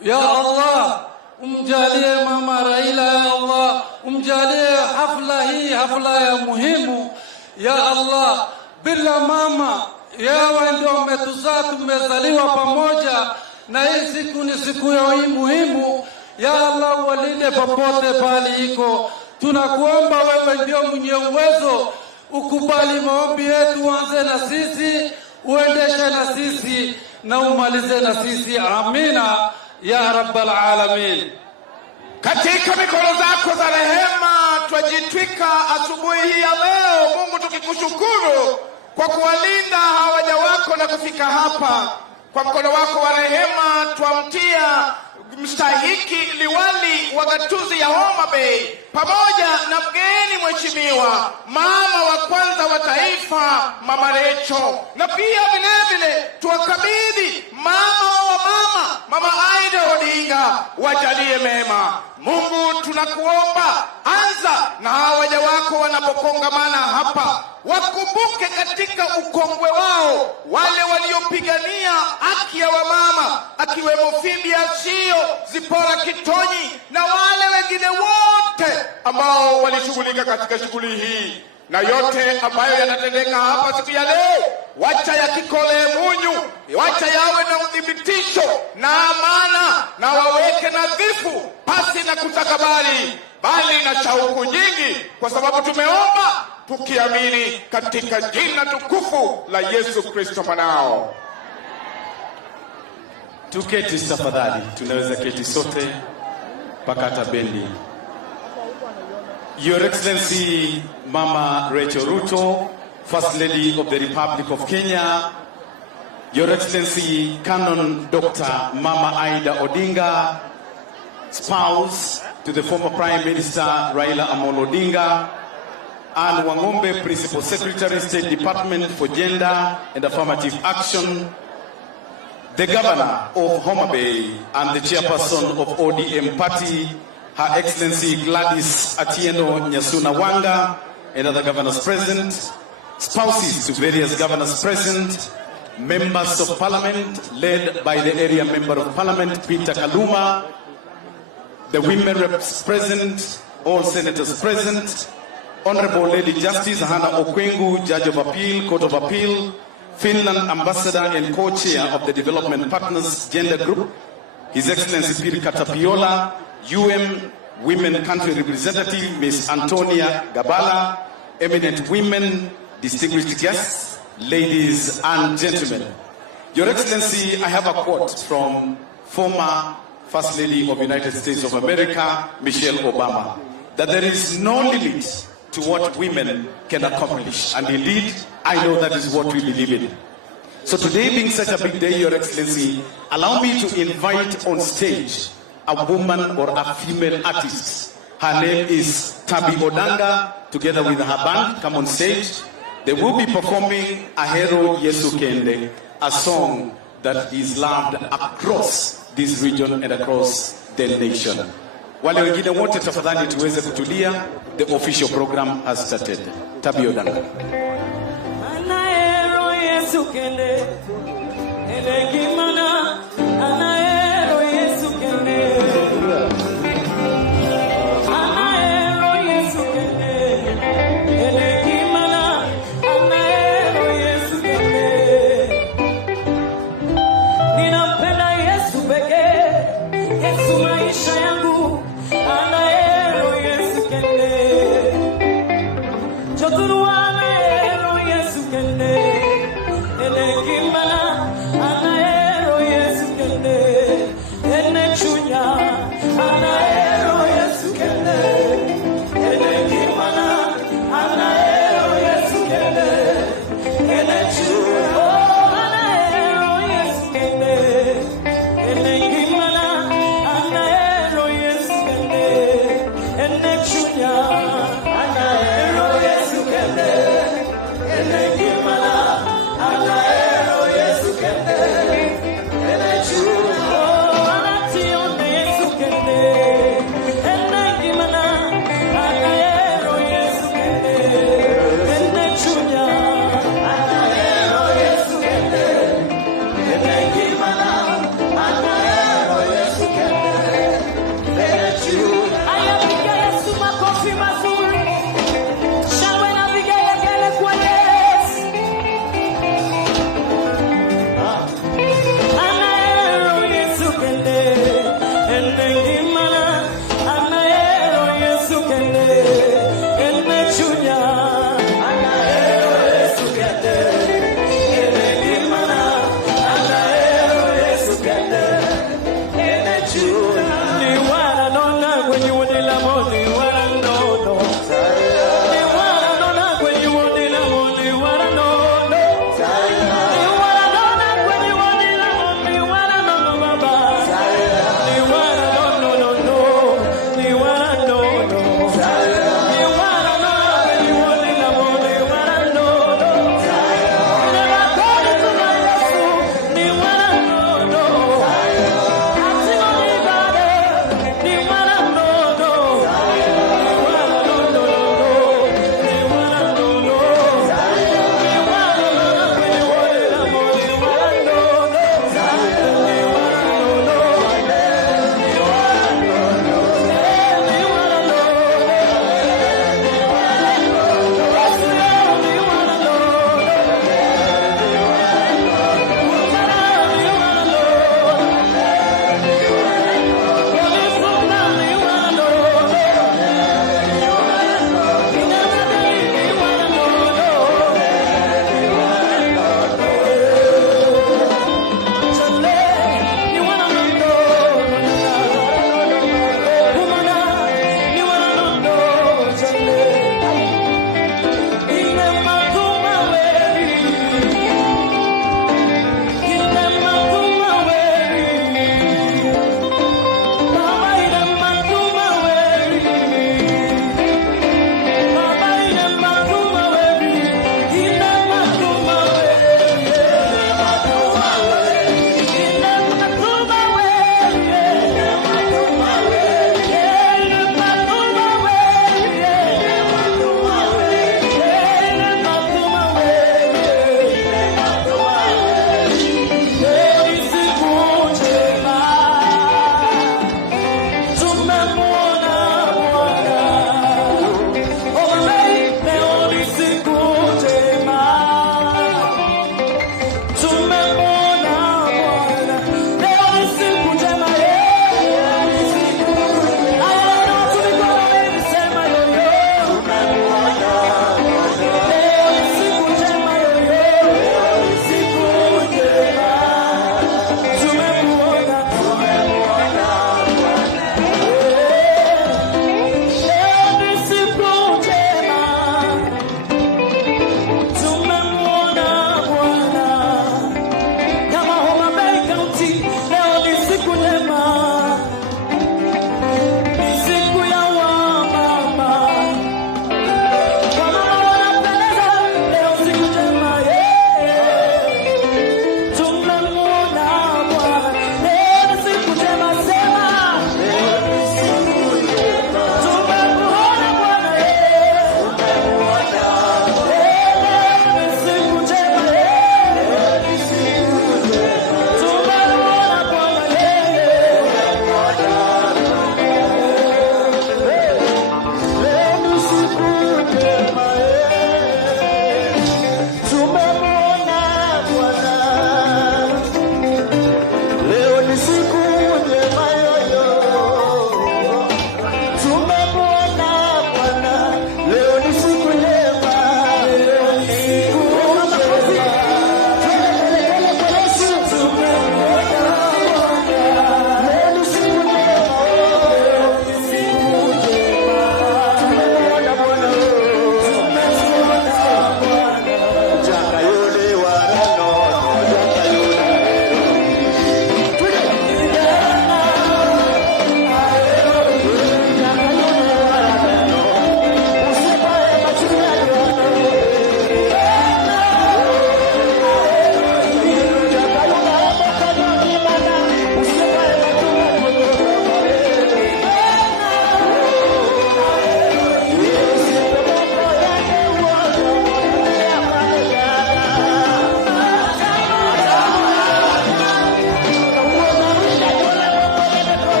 Ya Allah, umjalie Mama Raila, ya Allah, umjalie hafla hii hafla ya muhimu. Ya Allah, bila mama yawe ndio umetuzaa, tumezaliwa pamoja, na hii siku ni siku ya muhimu. Ya Allah, walinde popote pale iko. Tunakuomba wewe ndio mwenye uwezo, ukubali maombi yetu, uanze na sisi, uendeshe na sisi, na umalize na sisi. Amina ya rabbal alamin. Katika mikono zako za rehema twajitwika asubuhi hii ya leo, Mungu, tukikushukuru kwa kuwalinda hawaja wako na kufika hapa. Kwa mkono wako wa rehema twamtia mstahiki liwali wa gatuzi ya Homa Bay pamoja na mgeni mheshimiwa mama wa kwanza wa taifa Mama Recho, na pia vile tuwakabidhi Mama Aida Odinga. Wajalie mema Mungu, tunakuomba anza na hawaja wako wanapokongamana hapa, wakumbuke katika ukongwe wao wale waliopigania haki ya wamama, akiwemo Fibia Sio, Zipora Kitonyi na wale wengine wote ambao walishughulika katika shughuli hii. Na yote ambayo yanatendeka hapa siku ya leo, wacha yakikolee munyu, wacha yawe na udhibitisho na amana, na waweke nadhifu pasi na kutakabari, bali na shauku nyingi, kwa sababu tumeomba tukiamini katika jina tukufu la Yesu Kristo mwanao. Tuketi tafadhali, tunaweza keti sote pakata bendi. Your Excellency Mama Rachel Ruto, First Lady of the Republic of Kenya, Your Excellency Canon Dr. Mama Aida Odinga, spouse to the former Prime Minister Raila Amolo Odinga, Anne Wangombe, Principal Secretary, State Department for Gender and Affirmative Action, the Governor of Homa Bay and the Chairperson of ODM Party, Her Excellency Gladys Atieno Nyasuna Wanga, and other governors present, spouses to various governors present, members of parliament led by the area member of parliament Peter Kaluma, the women reps present, all senators present, Honorable Lady Justice Hannah Okwengu, Judge of Appeal, Court of Appeal, Finland Ambassador and co-chair of the Development Partners Gender Group, His Excellency Peter Katapiola, Women Country Representative Ms. Antonia Gabala, eminent women, distinguished guests, ladies and gentlemen. Your Excellency, I have a quote from former First Lady of the United States of America, Michelle Obama, that there is no limit to what women can accomplish. And indeed, I know that is what we believe in. So today being such a big day, Your Excellency, allow me to invite on stage a woman or a female artist. Her name is Tabi Odanga, together with her band. Come on stage. They will be performing Ahero Yesu Kende, a song that is loved across this region and across the nation. Wale wengine wote tafadhali tuweze kutulia. The official program has started. Tabi Odanga. Ahero Yesu Kende, elegimana. Ahero Yesu Kende, Ahero Yesu Kende, elegimana. Ahero Yesu Kende. Ninampenda Yesu pekee, Yesu maisha yangu. Ahero Yesu Kende, choturu Ahero Yesu Kende, elegimana. Ahero Yesu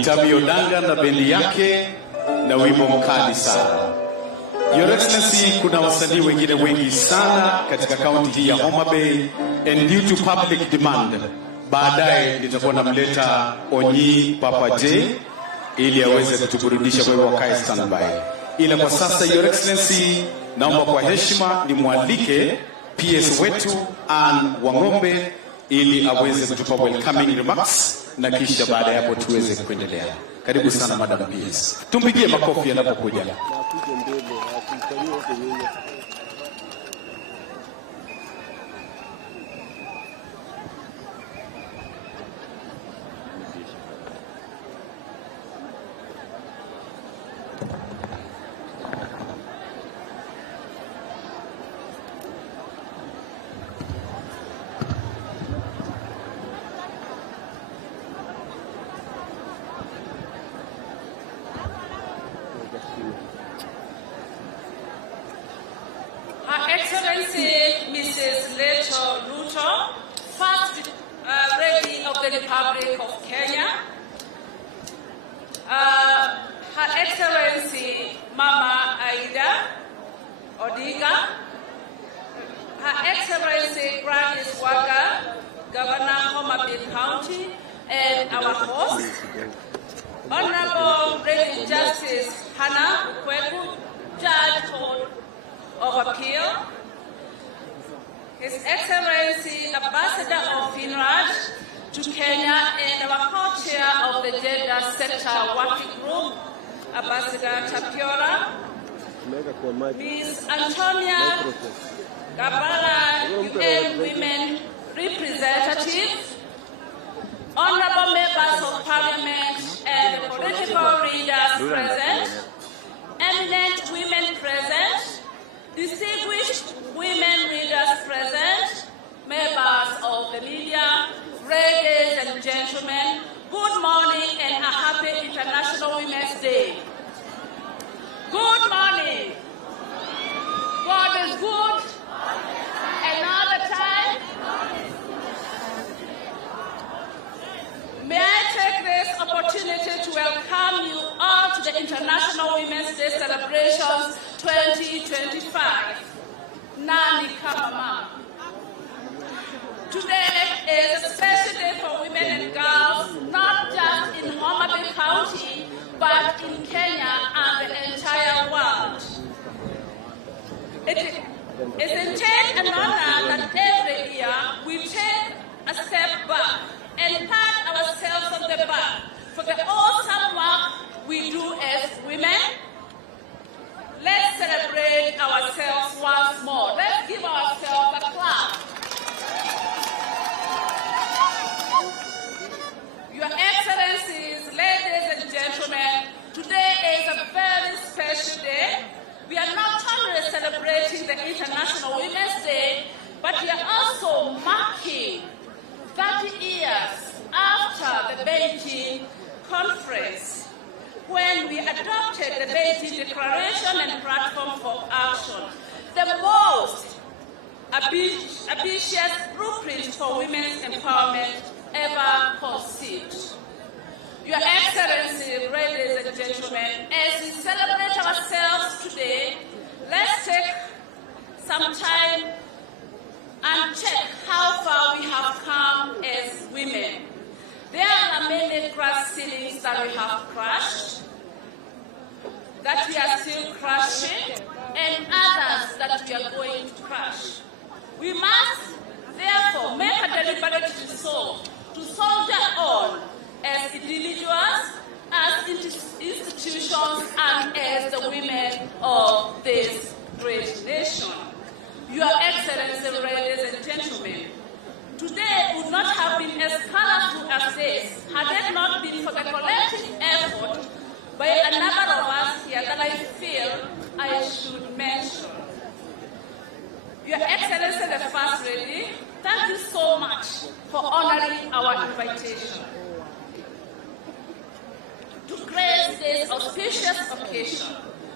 Itabi Odanga na bendi yake na wimbo mkali sana. Your Excellency, kuna wasanii wengine wengi sana katika kaunti hii ya Homa Bay, and due to public demand, baadaye nitakuwa namleta Onyi Papa J ili aweze kutuburudisha, kwa hivyo wakae standby. Ila kwa sasa, Your Excellency, naomba kwa heshima nimwalike PS wetu Ann Wangombe ili aweze kutupa welcoming remarks, na kisha baada ya hapo tuweze kuendelea. Karibu sana Madam PS. Tumpigie makofi anapokuja. Her Excellency Mrs. Rachel Ruto, First Lady of the Republic of Kenya, Her Excellency Mama Aida Odinga, Her Excellency Gladys Wanga, Governor Homa Bay County, and our host, Honorable Lady Justice Hannah Ukweku, Judge Court of Appeal, His Excellency Ambassador of FINRAD to Kenya, and our co-chair of the Gender Sector Working Group, Ambassador Tapiola, Ms. Antonia Gabala, UN Women Representative, Honorable Members of Parliament and the political leaders present, eminent women present, distinguished women leaders present, members of the media, ladies and gentlemen, good morning and a happy International Women's Day. Good morning. God is good, and all the time. May I take this opportunity to welcome you all to the International Women's Day celebrations 2025. Nani kama mama. Today is a special day for women and girls, not just in Homa Bay County, but in Kenya and the entire world. It is indeed an honor that every year we take a step back and pat ourselves on the back for the awesome work we do as women. Let's celebrate ourselves once more. Let's give ourselves a clap. Your Excellencies, ladies and gentlemen, today is a very special day. We are not only celebrating the International Women's Day, but we are also marking 30 years after the Beijing Conference, when we adopted the Beijing Declaration and Platform for Action, the most ambitious blueprint for women's empowerment ever conceived. Your Excellency, ladies and gentlemen, as we celebrate ourselves today, let's take some time and check how far we have come as women. There are many glass ceilings that we have crushed, that we are still crushing, and others that we are going to crush. We must therefore make a deliberate resolve to soldier on as individuals, as institutions, and as the women of this great nation. Your Excellency, ladies and gentlemen, today would not have been as colorful as this had it not been for the collective effort by a number of us here that I feel I should mention. Your Excellency, the First Lady, thank you so much for honoring our invitation to grace this auspicious occasion.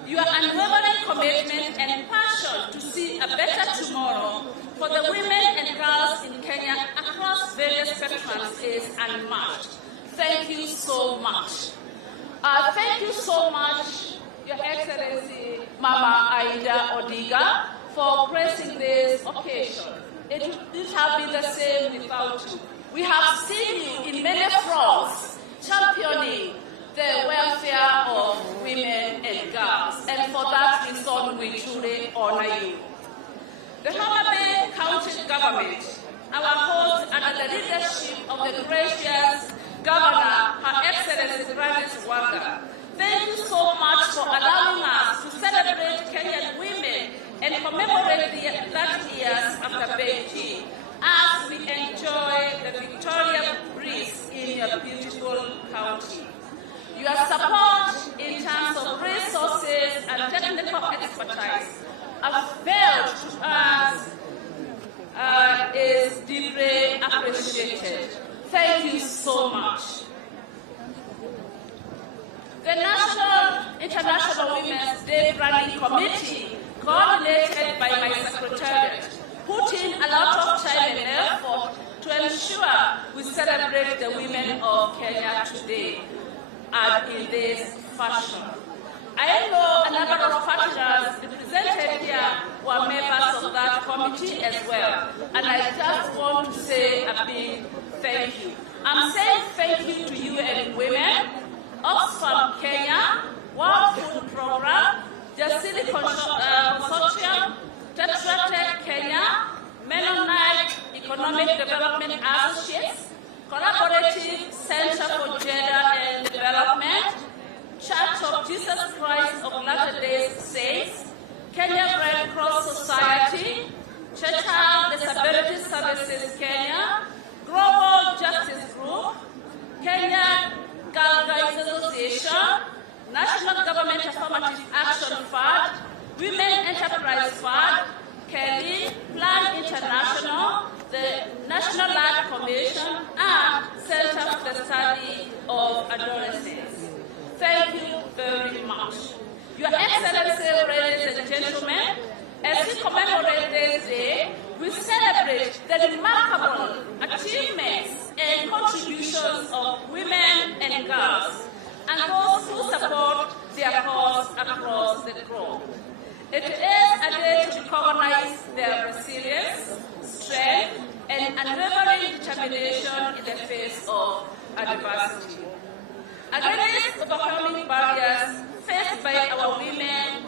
Your unwavering commitment and passion to see a better tomorrow for the women and girls in Kenya across various spectrums is unmatched. Thank you so much. Thank you so much, Your Excellency Mama Aida Odinga, for gracing this occasion. It would have been the same without you. We have seen you in many fronts championing the welfare of women and girls, and for that reason we truly honor you. The Homa Bay County government, our host under the leadership of the gracious Governor, Her Excellency Gladys Wanga, thank you so much for allowing us to celebrate Kenyan women and commemorate the 30 years after Beijing as we enjoy the Victoria breeze in your beautiful county. Your support in terms of resources and technical expertise availed to us is deeply appreciated. Thank you so much. The National International Women's Day Planning Committee, coordinated by my secretariat, put in a lot of time and effort to ensure we celebrate the women of Kenya today and in this fashion. I know a number of partners represented here were members of that committee as well, and I just want to say a big thank you. I'm saying thank you to UN Women, Oxfam Kenya, World Food Program, Jasili Consortium, Tetra Tech Kenya, Mennonite Economic Development Associates, Collaborative Center for Gender and Development, Church of Jesus Christ of Latter-day Saints, Kenya Red Cross Society, Child Disability Services Kenya, Global Justice Group, Kenya Girl Guides Association, National Government Affirmative Action Fund, Women Enterprise Fund, Kelly, Plan International, the National Land Commission, and Center for the Study of Adolescents. Thank you very much. Your Excellency, ladies and gentlemen, as we commemorate this day, we celebrate the remarkable achievements and contributions of women and girls, and those who support their cause across the globe. It is a day to recognize their resilience, strength, and unwavering determination in the face of adversity. Against overcoming barriers faced by our women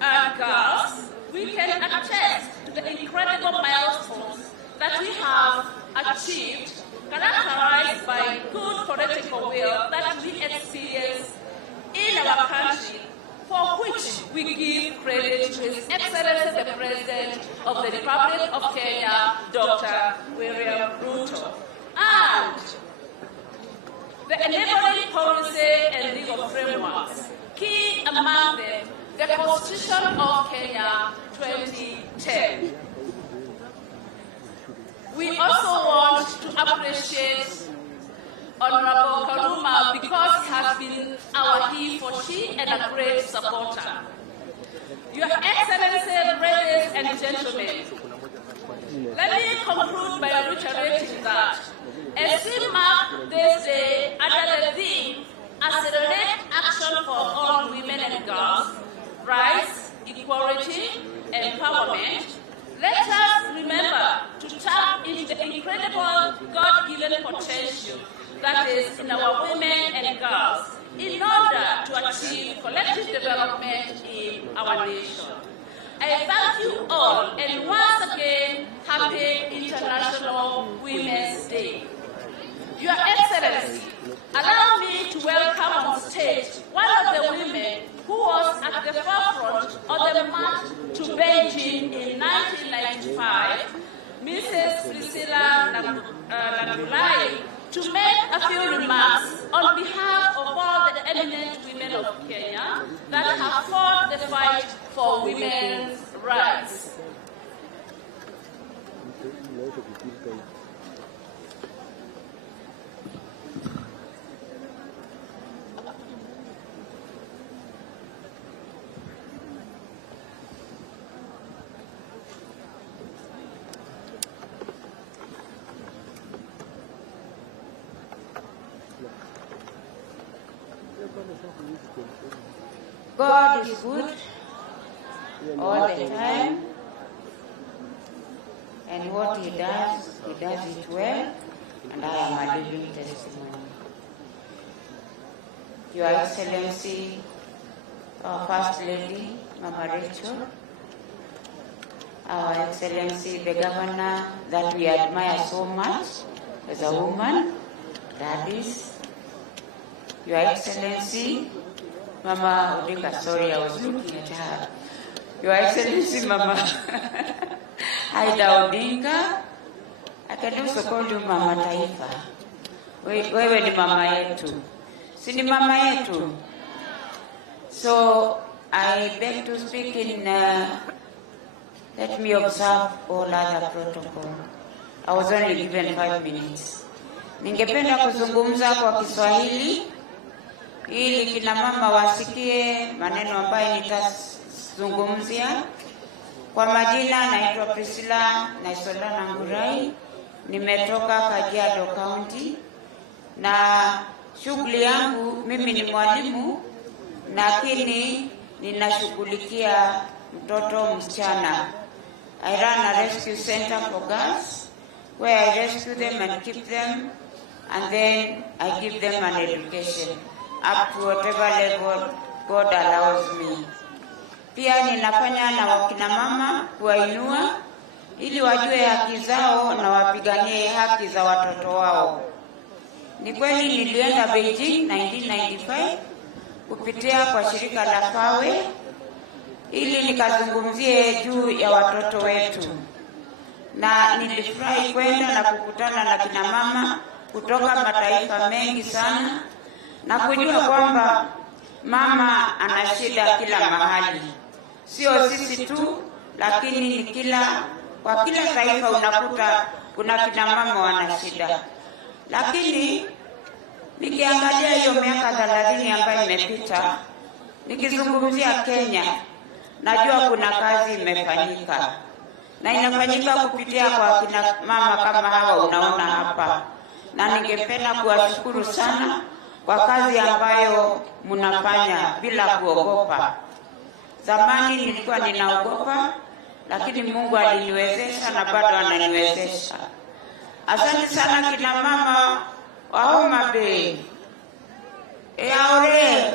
and girls, we can attest to the incredible milestones that we have achieved, characterized by good political will that we experience in our country, for which we give credit to His Excellency the President of the Republic of Kenya, Dr. William Ruto, and the enabling policy and legal frameworks, key among them the Constitution of Kenya 2010. We also want to appreciate Honorable Karuma because he has been our he for she and a great supporter. Your Excellency, ladies and gentlemen, let me conclude by reiterating that as we mark this day under the theme Accelerate Action for All Women and Girls, Rights, Equality, Empowerment, let us remember to tap into the incredible God-given potential that is in our women and girls in order to achieve collective development in our nation. I thank you all, and once again, Happy International Women's Day. Your Excellency, allow me to welcome on stage one of the women who was at the forefront of the march to Beijing in 1995, Mrs. Priscilla Nagulai, to make a few remarks on behalf of all the eminent women of Kenya that have fought the fight for women's rights. God is good all the time, and what He does it well, and I am a living testimony. Your Excellency, our First Lady, Mama Rachel, Our Excellency, the Governor that we admire so much as a woman, that is, Your Excellency, Mama Odinga, sorry, I was looking at her. Your Excellency, Mama Aida Odinga, I can also call you Mama Taifa. Wewe ni mama yetu. Si ni mama yetu. So, I beg to speak in, let me observe all other protocol. I was only given 5 minutes. Ningependa kuzungumza kwa Kiswahili ili kina mama wasikie maneno ambayo nitazungumzia. Kwa majina naitwa Priscilla Naisolana Ngurai, nimetoka Kajiado County, na shughuli yangu mimi ni mwalimu, lakini ninashughulikia mtoto msichana. I run a rescue center for girls where I rescue them and keep them, and then I give them an education up to whatever level God allows me. Pia ninafanya na wakina mama kuwainua ili wajue haki zao na wapiganie haki za watoto wao. Ni kweli nilienda Beijing 1995 kupitia kwa shirika la FAWE ili nikazungumzie juu ya watoto wetu. Na nilifurahi kwenda na kukutana na kina mama kutoka mataifa mengi sana na kujua kwamba mama ana shida kila mahali. Sio sisi tu, lakini ni kwa kila taifa unakuta kuna kina mama wana shida. Lakini nikiangalia hiyo miaka 30 ambayo imepita, nikizungumzia Kenya, najua kuna kazi imefanyika. Na inafanyika kupitia kwa kina mama kama hawa unaona hapa. Na ningependa kuwashukuru sana kwa kazi ambayo mnafanya bila kuogopa. Zamani nilikuwa ninaogopa, lakini Mungu aliniwezesha na bado ananiwezesha. Asante sana kina mama wa Homa Bay. Aore.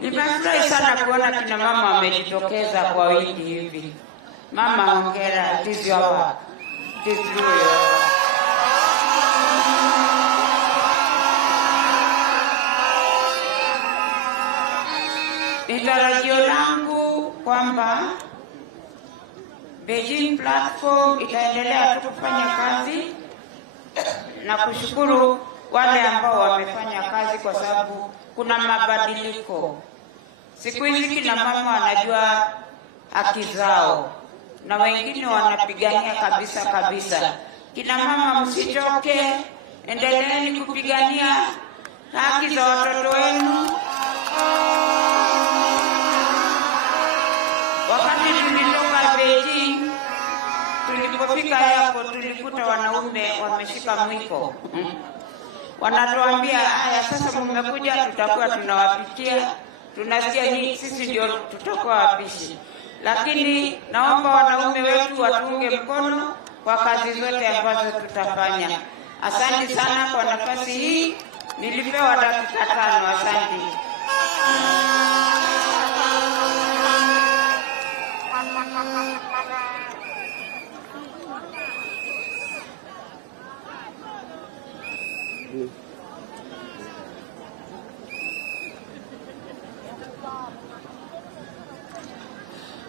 Nimefurahi sana kuona kina mama wamejitokeza kwa wingi hivi. Mama hongera, it is your work. It is your work. Ni tarajio langu kwamba Beijing platform itaendelea tu kufanya kazi, na kushukuru wale ambao wamefanya kazi kwa sababu kuna mabadiliko. Siku hizi kina mama wanajua haki zao na wengine wanapigania kabisa. Kina mama msichoke, endeleeni kupigania haki za watoto wenu. Wakati tulitoka Beijing, tulipofika hapo tulikuta wanaume wameshika mwiko. Wanatuambia, haya sasa mmekuja, tutakuwa tunawapikia, tunasikia sisi ndio tutakuwa wapishi. Lakini naomba wanaume wetu watuunge mkono kwa kazi zote ambazo tutafanya. Asante sana kwa nafasi hii. Nilipewa dakika 5. Asante.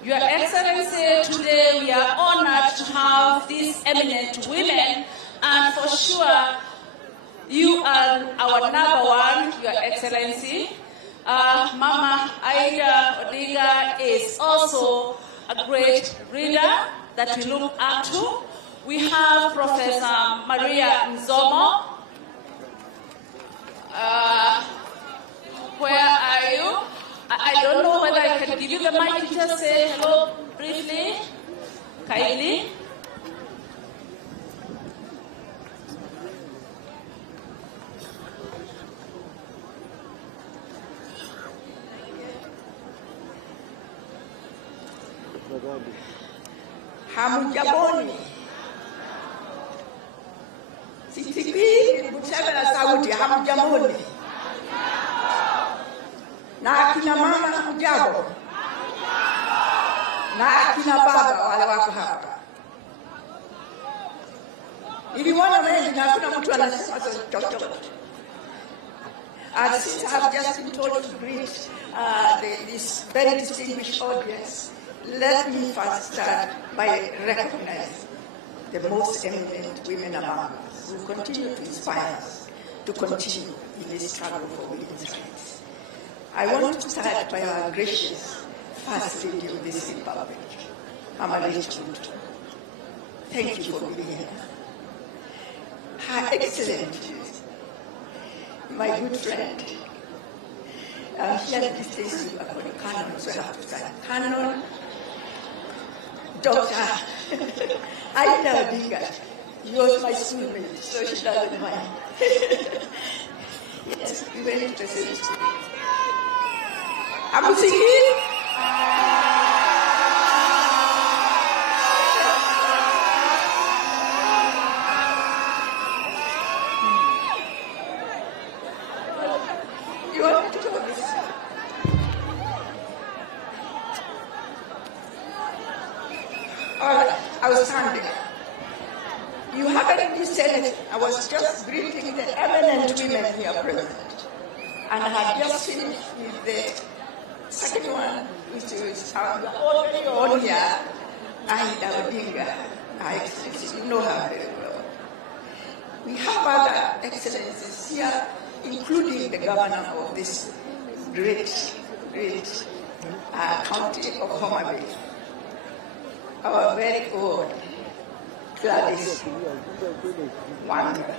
Your Excellency, today we are honored to have these eminent women, and for sure you are our number one, Your Excellency. Mama Aida Odinga is also a great reader that we look up to. We have Professor Maria Nzomo. Where are you? I don't know whether I can give you the mic to just say hello briefly, kindly. Hamjamoni. Sisikii kusema na sauti, hamjamoni. Na akina mama hamjambo. Na akina baba wale wako hapa. Niliona mengi na hakuna mtu anasema chochote. And since I have just been told to greet this very distinguished audience, let me first start by recognizing the most eminent women among us who continue to inspire us to continue in this struggle for women's rights. I want to start by our gracious First Lady of this Republic, Mama Rachel. Thank you for being here. Her Excellency, my good friend, here these days you are called Canon, so I have to say Canon, Dr. Aida Odinga. She was my schoolmate, so she doesn't mind. Yes, we went to the same school. I'm singing. You want me to go this? All right, I was standing. You haven't been said. I was just greeting the eminent women here present. And I had just finished with the second one, which is already on here, Aida Odinga. You know her very well. We have other excellencies here, including the governor of this great county of Homa, our very own Gladys Wanga.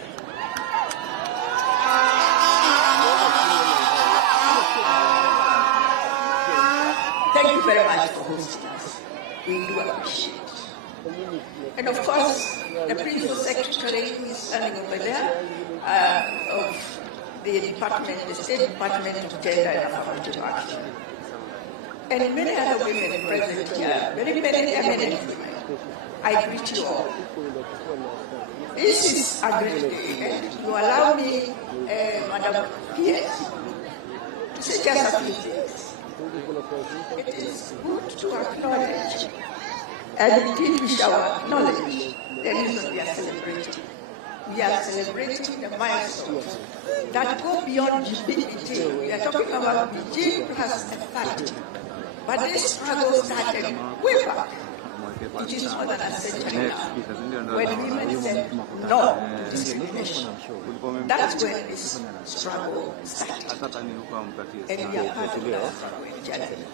Thank you very much for hosting us. We do appreciate it. And of course, the Principal Secretary who is standing over there of the department, the State Department of Gender and Affirmative Action. And many other women present here, many eminent women. I greet you all. This is a great day, and you allow me, Madam P.S., to say just a few things. It is good to acknowledge, and indeed we shall acknowledge the reason we are celebrating. We are celebrating the milestones that go beyond BG. We are talking about BG plus 30. But this struggle started way back. It is more than a century now. When women said no to discrimination, that's when this struggle started. And we are part of that struggle journey.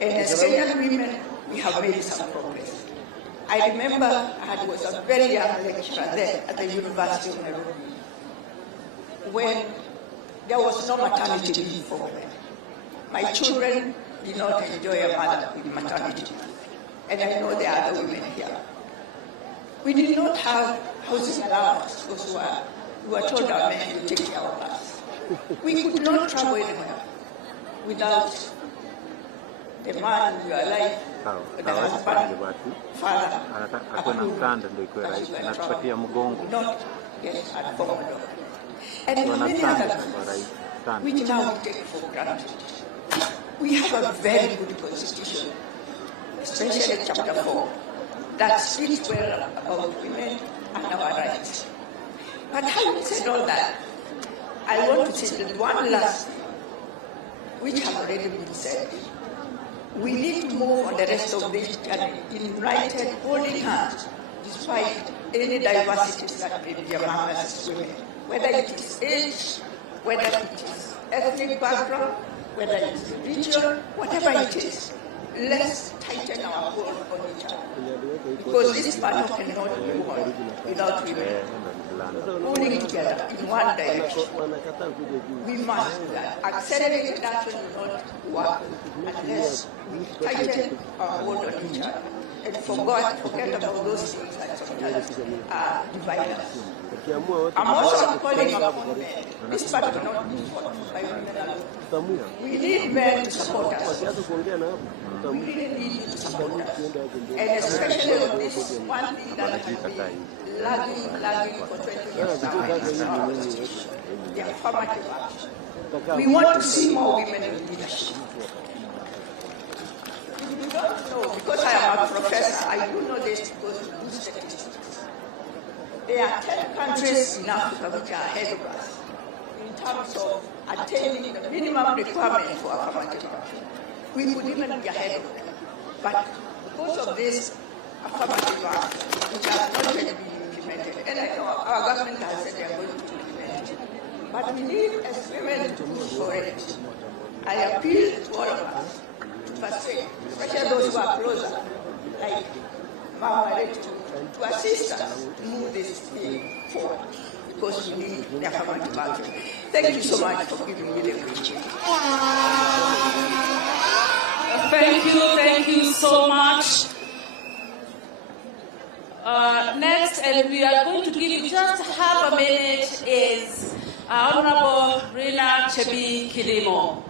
And as Kenyan women, we have made some progress. I remember I was a very young lecturer there at the University of Nairobi when there was no maternity leave for women. My children did not enjoy a mother with maternity leave. And I know there are other women here. We did not have housing allowance because we were told our men to take care of us. We could not travel anywhere without the man in your life, the husband, father, not get at home. And many other things which now we take for granted. We have a very good constitution, especially chapter 4, that speaks well about women and our rights. But having said all that, I want to say that one last thing, which has already been said. We need to move on the rest of this journey in united, holding hands, despite any diversities that may be among us as women, whether it is age, whether it is ethnic background, whether it is religion, whatever it is. Let's tighten our hold on each other, because this battle cannot be won without women. pulling together in one direction. We must accelerate action will not work unless we tighten our hold on each other and forget about those things that sometimes divide us. I'm also calling upon men. This part will not be fought by women alone. We need men to support us. We really need you to support us. And especially on this one thing that has been lagging for 20 years now, the affirmative action. We want to see more women in leadership. If you don't know, because I am a professor, I do know this because we do statistics. There are 10 countries in Africa which are ahead of us in terms of attaining the minimum requirement for affirmative action. We could even be ahead of them. But because of this affirmative action, which has not yet been implemented, and I know our government has said they are going to implement it, but we need as women to move for it. I appeal to all of us, especially those who are closer, like Mama Rachel, to assist us to move this thing forward, because we need the affirmative action. Thank you so much for giving me the opportunity. Thank you so much. Next, and we are going to give you just half a minute, is Honorable Rina Chebi Kilimo.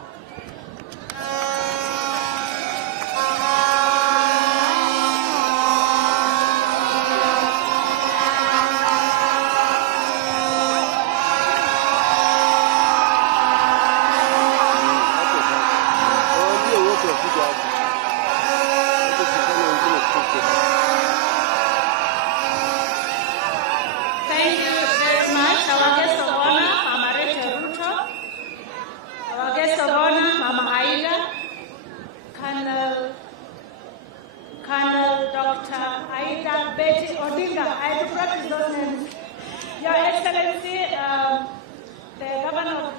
Your Excellency, the Governor of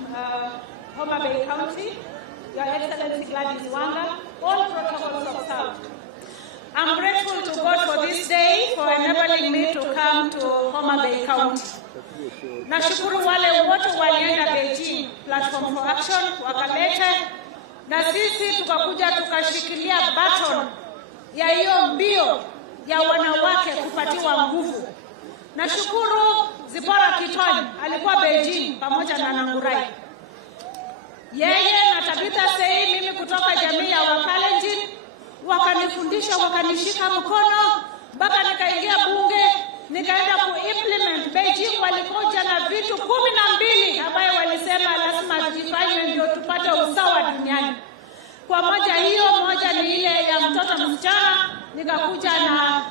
Homa Bay County, Your Excellency Gladys Wanga, all protocols observed. I'm grateful to God for this day, for enabling me to come to Homa Bay County. Nashukuru wale wote walienda Beijing, Platform for Action, wakaleta, na sisi tukakuja tukashikilia baton ya hiyo mbio ya wanawake kupatiwa nguvu. Nashukuru Zipora Kitoni alikuwa Beijing pamoja na Nangurai. Yeye na Tabitha Sei, mimi kutoka jamii ya Wakalenjin, wakanifundisha, wakanishika mkono mpaka nikaingia bunge, nikaenda ku-implement. Beijing walikuja na vitu 12 ambayo walisema lazima zifanywe ndio tupate usawa duniani. Kwa moja ni ile ya mtoto msichana, nikakuja na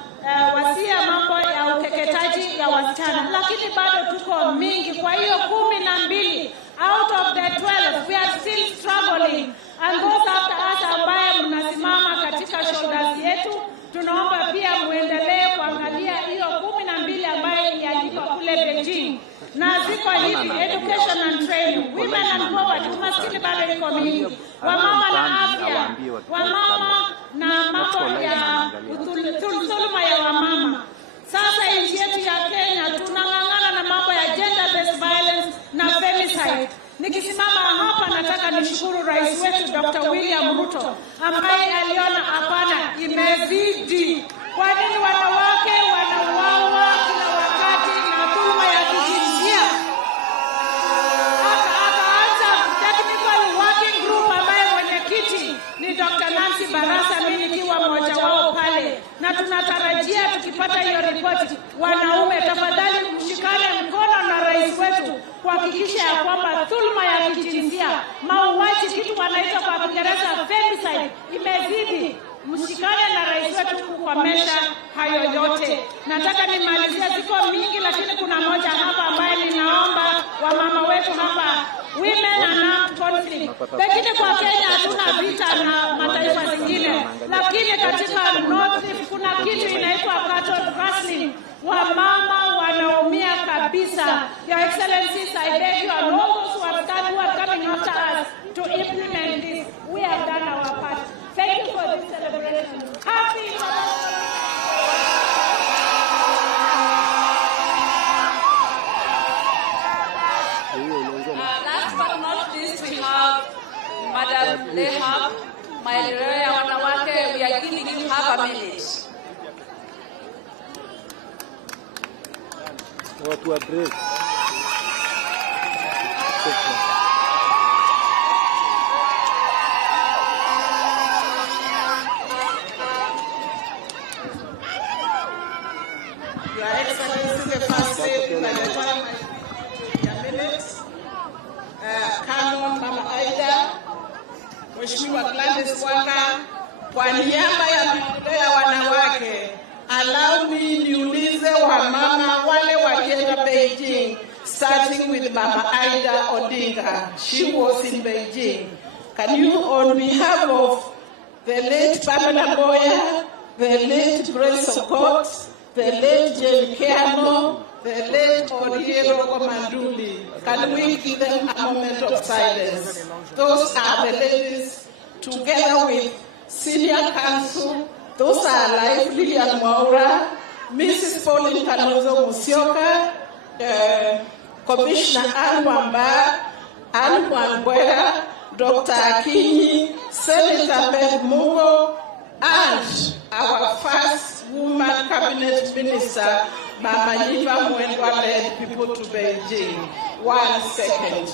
wasia mambo ya ukeketaji ya wasichana, lakini bado tuko mingi. Kwa hiyo 12 out of the 12 we are still struggling, and those after us ambaye mnasimama katika shoulders yetu, tunaomba pia muendelee kuangalia hiyo 12 ambayo iliandikwa kule Beijing, na ziko hivi: education and training, women and poverty, umaskini bado iko mingi, wamama na afya, wamama na mambo ya dhuluma ya wamama. Sasa nchi yetu ya Kenya tunang'ang'ana na mambo ya gender based violence na femicide. Nikisimama hapa nataka nishukuru rais wetu Dr. William Ruto ambaye aliona hapana, imezidi. Kwa nini wanawake wanauawa kila wakati na dhuluma ya kijinsia? Akaanza technical working group ambaye mwenyekiti ni Dr. Nancy Barasa, mimi nikiwa mmoja wao pale, na tunatarajia tukipata hiyo ripoti, wanaume tafadhali mshikane mkono na rais wetu kuhakikisha ya kwamba dhuluma ya kijinsia, mauaji, kitu wanaita kwa Kiingereza femicide, imezidi. Mshikane na rais wetu kukomesha hayo yote. Nataka nimalizie, ziko mingi lakini kuna moja hapa ambaye ninaomba wamama wetu hapa, women and armed conflict. Pengine kwa Kenya hatuna vita na mataifa zingine, lakini katika North Rift kuna kitu inaitwa cattle rustling. Wamama wanaumia kabisa. Your Excellencies, I beg you and all those who are coming after us to implement this. We have done our part. Thank you for this celebration. Happy they have maendeleo ya wanawake. We are giving you half a minute. Watu wa break. Your Excellency, the First Lady, by the time I give a minute, Canon Mama Aida, Mheshimiwa Gladys Wanga, kwa niaba ya maendeleo ya wanawake, allow me niulize wamama wale walienda Beijing, starting with Mama Aida Odinga. She was in Beijing. Can you, on behalf of the late Pamela Mboya, the late Grace Okot, the late Jane Keano, the late Oriero Komanduli, can we give them a moment of silence? Those are the ladies, together with Senior Council. Those are like Lilian Mwaura, Mrs. Pauline Kalonzo Musyoka, Commissioner Anne Wamba, Anne Mboya, Dr. Akinyi, Senator Beth Mungo, and our first woman cabinet minister, Mama Yiva Mwendwa, led people to Beijing. 1 second.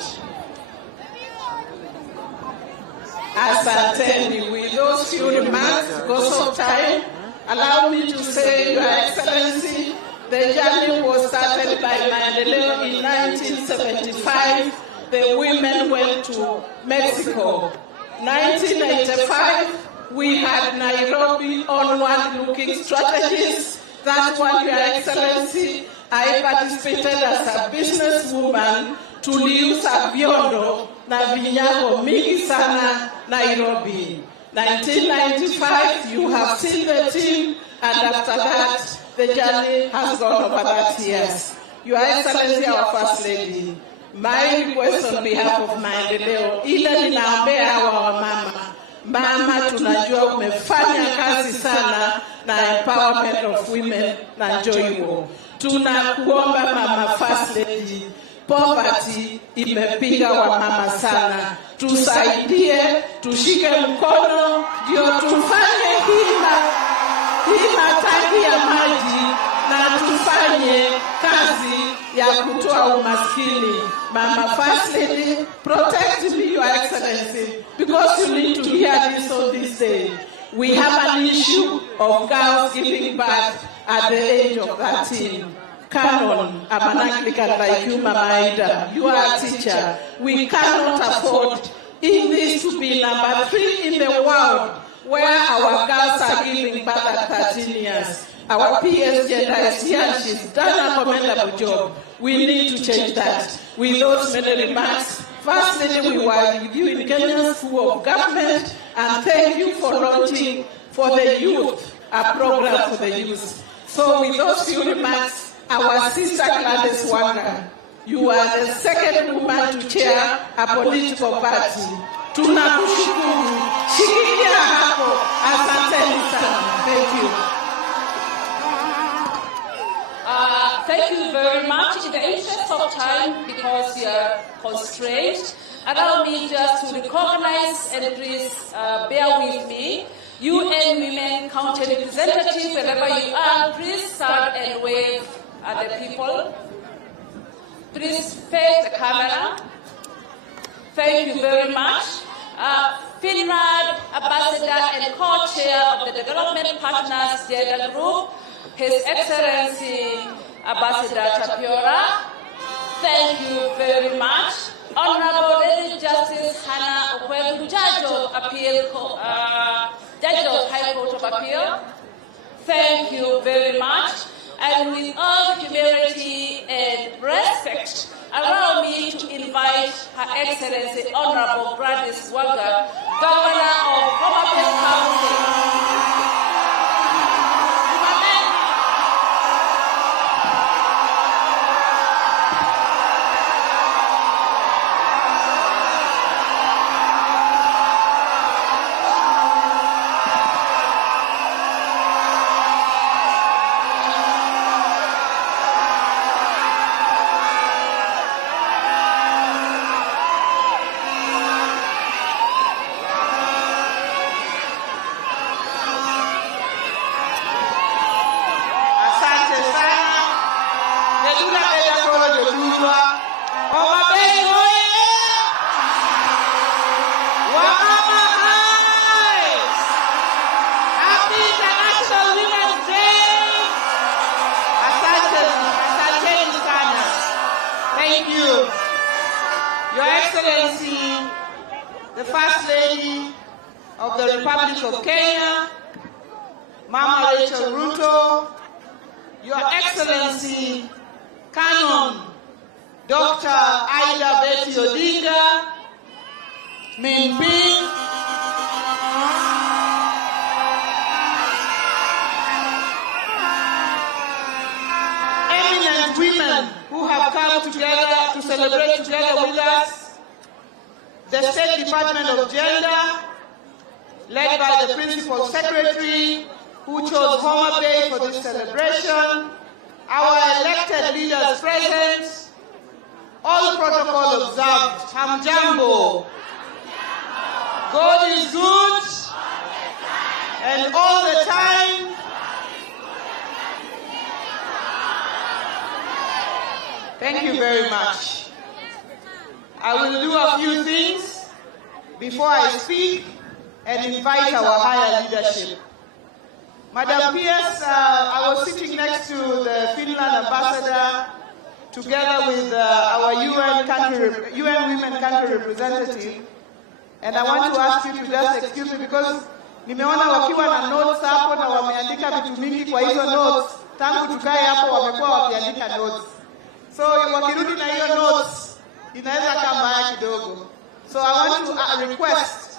Asanteni, with those few remarks, because of time, allow me to say, Your Excellency, the journey was started by Maendeleo in 1975. The women went to Mexico. 1985, we had Nairobi onward-looking strategies. That's why, Your Excellency, I participated as a businesswoman to Liusa Biondo na vinyago mingi sana Nairobi. 1995, you have seen the team, and after that, the journey has gone over that years. Your Excellency, our First Lady, my request on behalf of Maendeleo, ile ninaombea hawa wamama. Mama, tunajua umefanya kazi sana na empowerment of women na njoiwo. Tunakuomba Mama First Lady, poverty imepiga wamama sana. Tusaidie, tushike mkono, ndio tufanye hima tangi ya maji na tufanye kazi ya kutoa umaskini. Mama First Lady, protect me, Your Excellency, because you need to hear this on this day. We have an issue of girls giving birth at the age of 13. Canon, I'm an Anglican like you, Mama Aida. You are a teacher. We cannot afford English to be number 3 in the world where our girls are giving birth at 13 years. Our PS gender is here. She's done a commendable job. We need to change that. With those many remarks, First Lady, we were with you in Kenya School of Government, and thank you for launching for the youth, a program for the youth. So with those few remarks, our sister Gladys Wanga, you are the second woman to chair a political party. Tunakushukuru. Shikilia hapo. Asanteni sana. Thank you. Thank you very much. In the interest of time, because we are constrained, allow me just to recognize, and please bear with me, UN Women County representatives, wherever you are, please stand and wave at the people. Please face the camera. Thank you very much. FINRAD Ambassador and Co-Chair of the Development Partners Gender Group, His Excellency Ambassador Chapiora. Thank you very much. Honorable Lady Justice Hannah Okwelu, Judge of Appeal, Judge of High Court of Appeal. Thank you very much. And with all humility and respect, allow me to invite Her Excellency Honorable Gladys Wanga, Governor of Homa County. Excellency, the First Lady of the Republic of Kenya, Mama Rachel Ruto, Your Excellency, Canon Dr. Aida Betty Odinga, Min Ping, eminent women who have come together to celebrate together with us, the State Department of Gender, led by the Principal Secretary, who chose Homa Bay for this celebration, our elected leaders present, all protocol observed. Hamjambo. God is good, and all the time. Thank you very much. I will do a few things before I speak and invite our higher leadership. Madam Pierce, I was sitting next to the Finland ambassador together with our UN Women Country representative, and I want to ask you to just excuse me because nimeona wakiwa na notes hapo na wameandika vitu mingi kwa hizo notes. Tangu tukae hapo wamekuwa wakiandika notes. So wakirudi na hiyo notes inaweza kama mbaya kidogo. So I want to request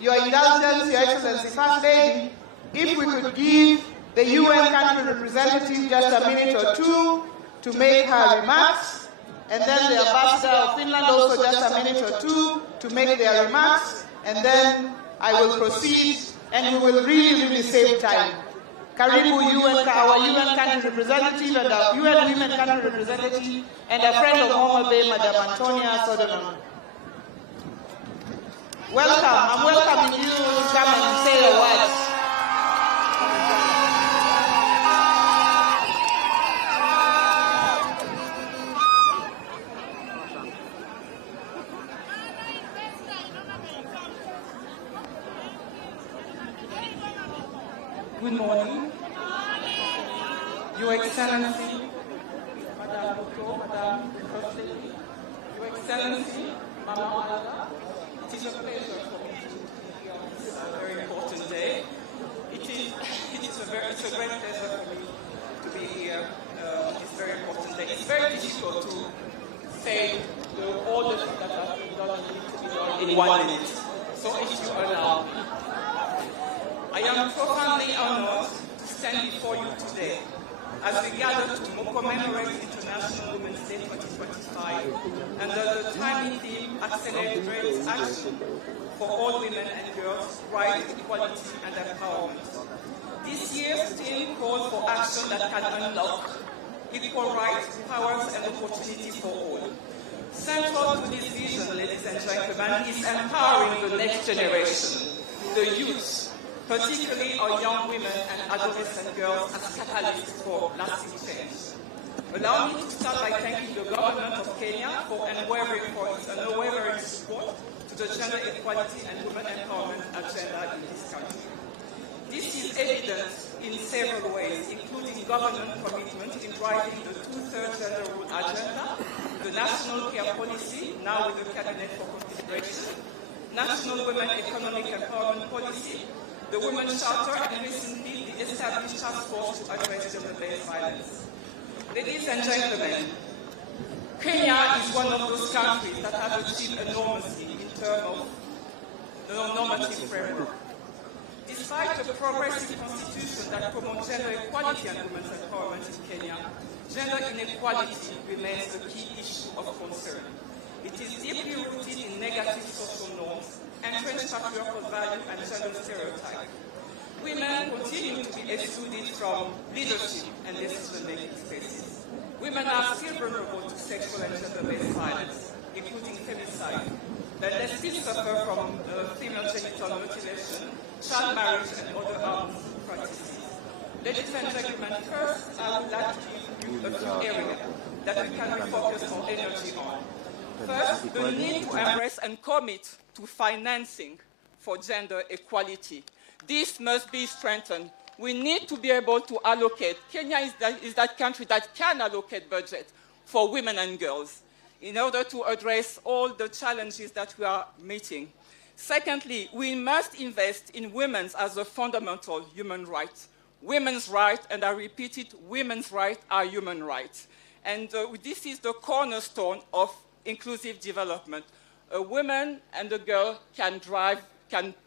your indulgence, Your Excellency First Lady, if we could give the UN country representative just a minute or two to make her remarks, and then the ambassador of Finland also just a minute or two to make their remarks, and then I will proceed, and we will really save time. Karibu our UN country representative and our UN women country representative, and a friend of Homa Bay, Madam Antonia Sodomon. Welcome. I'm welcoming you to come and say a word. Good morning. Your Excellency, Madam Ruto, Madam First Lady, Your Excellency, Mama Aida, it is a pleasure for me to be here on this very important day. It's a great pleasure for me to be here on this very important day. It's very difficult to say all the things that have been done in 1 minute. So if you allow me, I am profoundly honored to stand before you today as we gather to commemorate International Women's Day 2025 under the timely theme Accelerate Action for All Women and Girls, Rights, Equality and Empowerment. This year's theme calls for action that can unlock equal rights, powers and opportunities for all. Central to this vision, ladies and gentlemen, is empowering the next generation, the youth, particularly our young women and adolescent girls as catalysts for lasting change. Allow me to start by thanking the government of Kenya for its unwavering support to the gender equality and women empowerment agenda in this country. This is evident in several ways, including government commitment in driving the 2/3 gender role agenda, the national care policy, now with the Cabinet for consideration, national women economic empowerment policy, the Women's Charter, and recently the established task force to address gender-based violence. Ladies and gentlemen, Kenya is one of those countries that have achieved enormously in terms of the normative framework. Despite a progressive constitution that promotes gender equality and women's empowerment in Kenya, gender inequality remains a key issue of concern. It is deeply rooted in negative social norms, entrenched patriarchal value and gender stereotype. Women continue to be excluded from leadership and decision-making spaces. Women are still vulnerable to sexual and gender-based violence, including femicide. They still suffer from female genital mutilation, child marriage, and other armed practices. Ladies and gentlemen, first I would like to give you a few areas that we can refocus our energy on. First, the need to embrace and commit to financing for gender equality. This must be strengthened. We need to be able to allocate. Kenya is that country that can allocate budget for women and girls. in order to address all the challenges that we are meeting. Secondly, we must invest in women as a fundamental human right. Women's rights, and I repeat it, women's rights are human rights. And this is the cornerstone of inclusive development. A woman and a girl can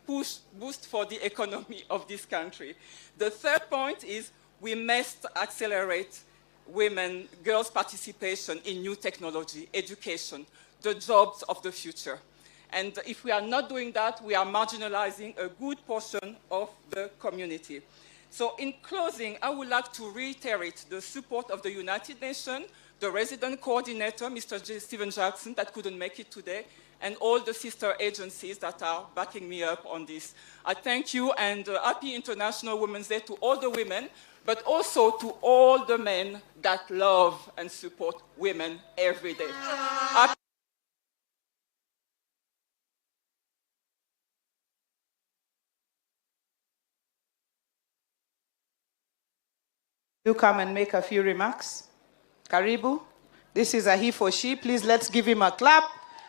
boost for the economy of this country. The third point is we must accelerate girls' participation in new technology, education, the jobs of the future. And if we are not doing that, we are marginalizing a good portion of the community. So in closing, I would like to reiterate the support of the United Nations, the resident coordinator, Mr. Stephen Jackson, that couldn't make it today, and all the sister agencies that are backing me up on this. I thank you, and happy International Women's Day to all the women, but also to all the men that love and support women every day. You come and make a few remarks. Karibu. This is a he for she. Please let's give him a clap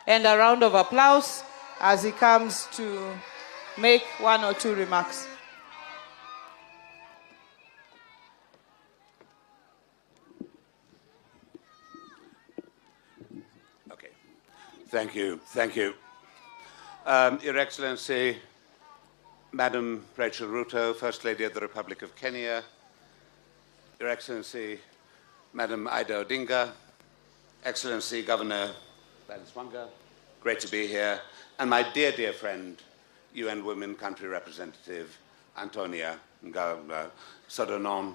and a round of applause as he comes to make 1 or 2 remarks. Okay. Thank you. Thank you. Your Excellency, Madam Rachel Ruto, First Lady of the Republic of Kenya, Your Excellency, Madam Ida Odinga, Excellency Governor Baniswanga, great to be here, and my dear, dear friend, UN Women Country Representative Antonia Sodonon,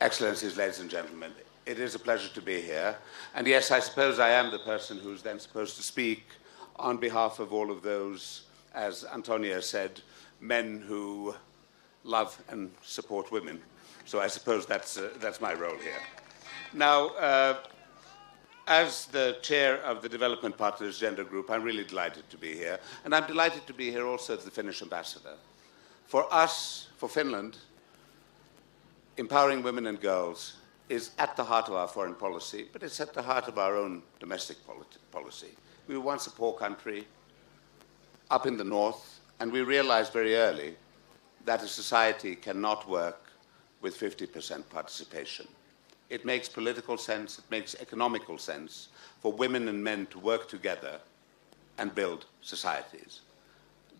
Excellencies, ladies and gentlemen, it is a pleasure to be here. And yes, I suppose I am the person who's then supposed to speak on behalf of all of those, as Antonia said, men who love and support women. So I suppose that's my role here. Now, as the chair of the Development Partners Gender Group, I'm really delighted to be here. And I'm delighted to be here also as the Finnish ambassador. For us, for Finland, empowering women and girls is at the heart of our foreign policy, but it's at the heart of our own domestic policy. We were once a poor country up in the north, and we realized very early that a society cannot work with 50% participation. It makes political sense, it makes economical sense for women and men to work together and build societies.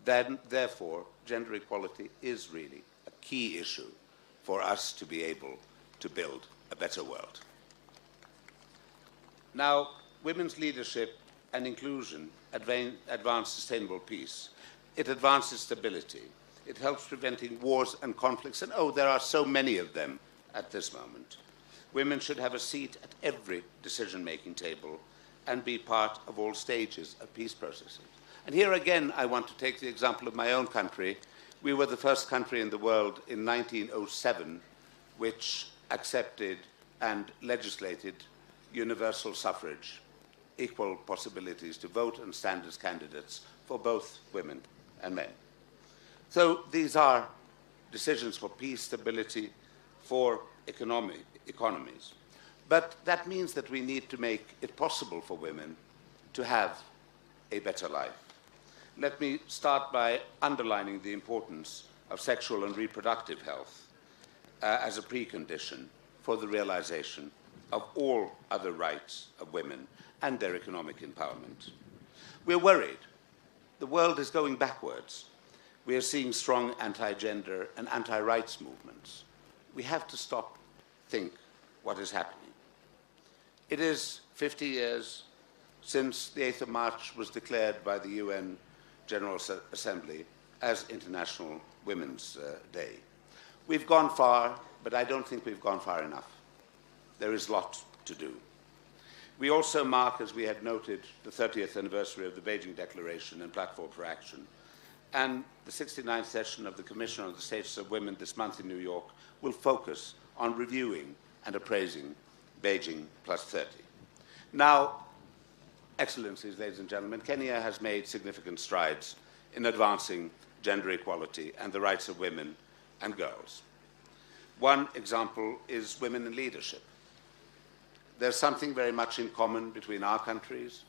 Then, therefore, gender equality is really a key issue for us to be able to build a better world. Now, women's leadership and inclusion advance sustainable peace. It advances stability. It helps preventing wars and conflicts, and oh, there are so many of them at this moment. Women should have a seat at every decision-making table and be part of all stages of peace processes. And here again, I want to take the example of my own country. We were the first country in the world in 1907 which accepted and legislated universal suffrage, equal possibilities to vote and stand as candidates for both women and men. So these are decisions for peace, stability, for economies. But that means that we need to make it possible for women to have a better life. Let me start by underlining the importance of sexual and reproductive health as a precondition for the realization of all other rights of women and their economic empowerment. We're worried. The world is going backwards. We are seeing strong anti-gender and anti-rights movements. We have to stop, think what is happening. It is 50 years since the 8th of March was declared by the UN General Assembly as International Women's Day. We've gone far, but I don't think we've gone far enough. There is a lot to do. We also mark, as we had noted, the 30th anniversary of the Beijing Declaration and Platform for Action, and the 69th session of the Commission on the Status of Women this month in New York will focus on reviewing and appraising Beijing Plus 30. Now, Excellencies, ladies and gentlemen, Kenya has made significant strides in advancing gender equality and the rights of women and girls. One example is women in leadership. There's something very much in common between our countries,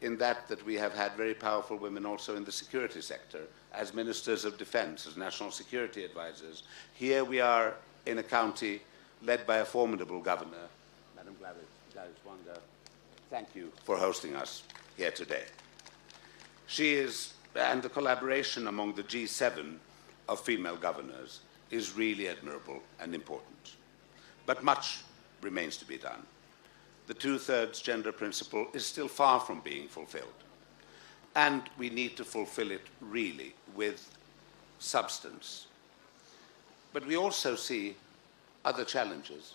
in that we have had very powerful women also in the security sector, as ministers of defense, as national security advisors. Here we are in a county led by a formidable governor. Madam Gladys Wanga, thank you for hosting us here today. She is, and the collaboration among the G7 of female governors is really admirable and important. But much remains to be done. The 2/3 gender principle is still far from being fulfilled. And we need to fulfill it really with substance. But we also see other challenges.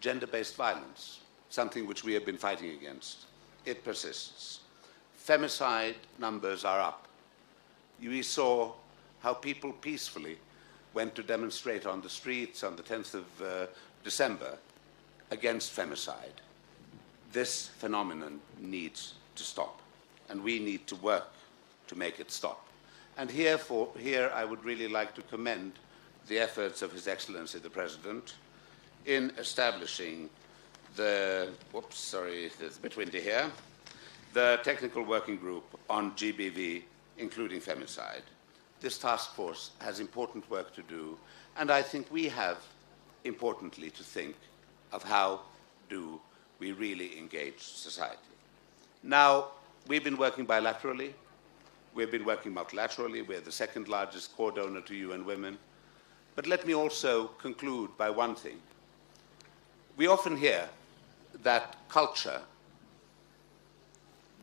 Gender-based violence, something which we have been fighting against. It persists. Femicide numbers are up. We saw how people peacefully went to demonstrate on the streets on the 10th of December against femicide. This phenomenon needs to stop, and we need to work to make it stop. And here I would really like to commend the efforts of His Excellency the President in establishing the, there's a bit windy here, the Technical Working Group on GBV, including femicide. This task force has important work to do, and I think we have, importantly, to think of how do we really engage society. Now, we've been working bilaterally. We've been working multilaterally. We're the second largest core donor to UN Women. But let me also conclude by one thing. We often hear that culture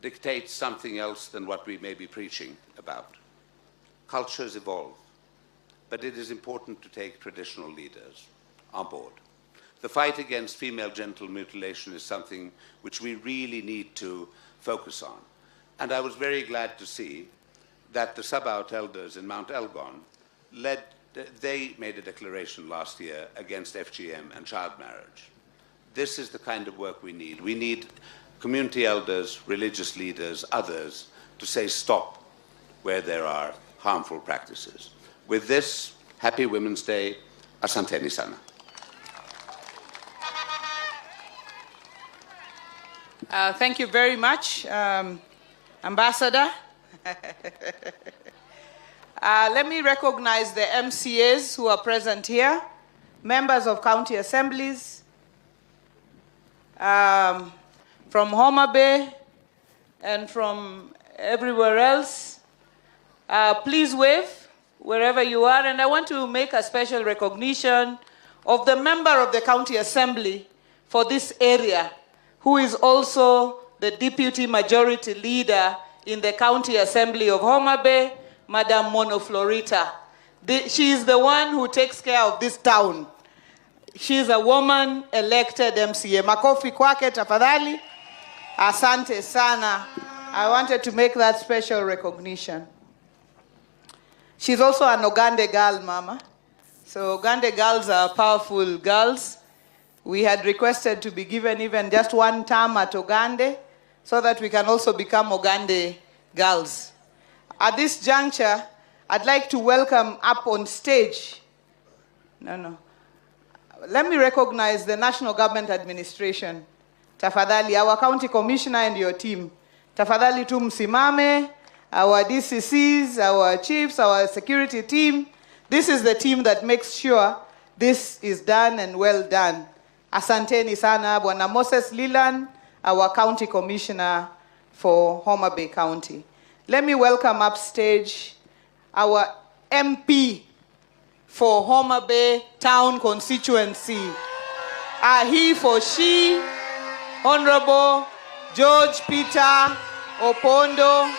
dictates something else than what we may be preaching about. Cultures evolve, but it is important to take traditional leaders on board. The fight against female genital mutilation is something which we really need to focus on. And I was very glad to see that the Sabaot elders in Mount Elgon they made a declaration last year against FGM and child marriage. This is the kind of work we need. We need community elders, religious leaders, others to say stop where there are harmful practices. With this, happy Women's Day. Asanteni sana. Thank you very much, Ambassador. Let me recognize the MCAs who are present here, members of county assemblies, from Homa Bay and from everywhere else. Please wave wherever you are, and I want to make a special recognition of the member of the county assembly for this area, who is also the deputy majority leader in the county assembly of Homa Bay, Madam Mono Florita. She is the one who takes care of this town. She is a woman elected MCA. Makofi kwake tafadhali. Asante sana. I wanted to make that special recognition. She's also an Ogande girl, Mama. So Ogande girls are powerful girls. We had requested to be given even just one term at Ogande so that we can also become Ogande girls. At this juncture, I'd like to welcome up on stage. Let me recognize the National Government Administration. Tafadhali, our county commissioner and your team. Tafadhali tu msimame, our DCCs, our chiefs, our security team. This is the team that makes sure this is done and well done. Asanteni sana, Bwana Moses Leland, our county commissioner for Homa Bay County. Let me welcome upstage our MP for Homa Bay Town Constituency. He for she, Honorable George Peter Opondo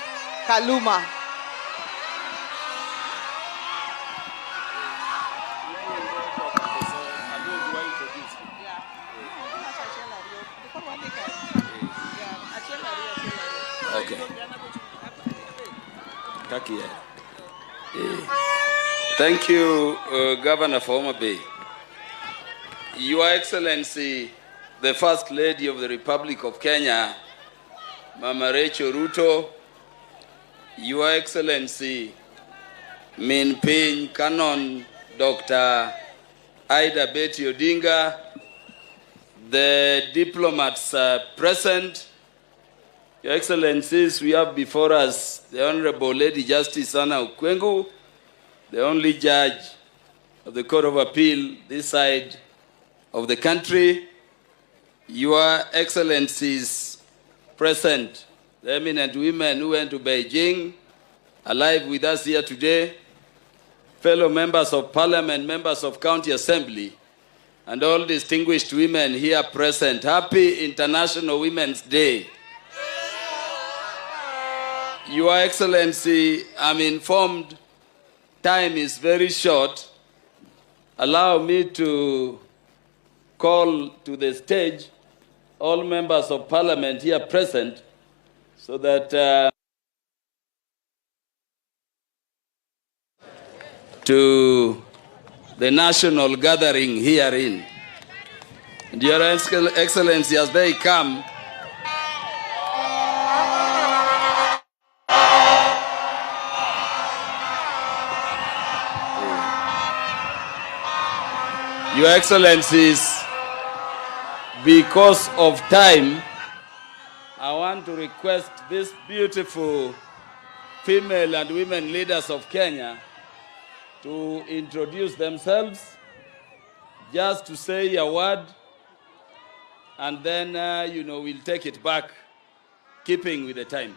Kaluma. Okay. Thank you, Governor for Homa Bay. Your Excellency, the First Lady of the Republic of Kenya, Mama Rachel Ruto, Your Excellency, Min Piny Canon Dr. Ida Betty Odinga, the diplomats present, Your Excellencies, we have before us the Honorable Lady Justice Anna Okwengu, the only judge of the Court of Appeal this side of the country. Your Excellencies present, the eminent women who went to Beijing, alive with us here today, fellow members of Parliament, members of County Assembly, and all distinguished women here present. Happy International Women's Day. Your Excellency, I'm informed time is very short. Allow me to call to the stage all members of Parliament here present so that to the national gathering herein. And Your Excellency, as they come, Your Excellencies, because of time, I want to request these beautiful female and women leaders of Kenya to introduce themselves, just to say a word, and then, we'll take it back, keeping with the time.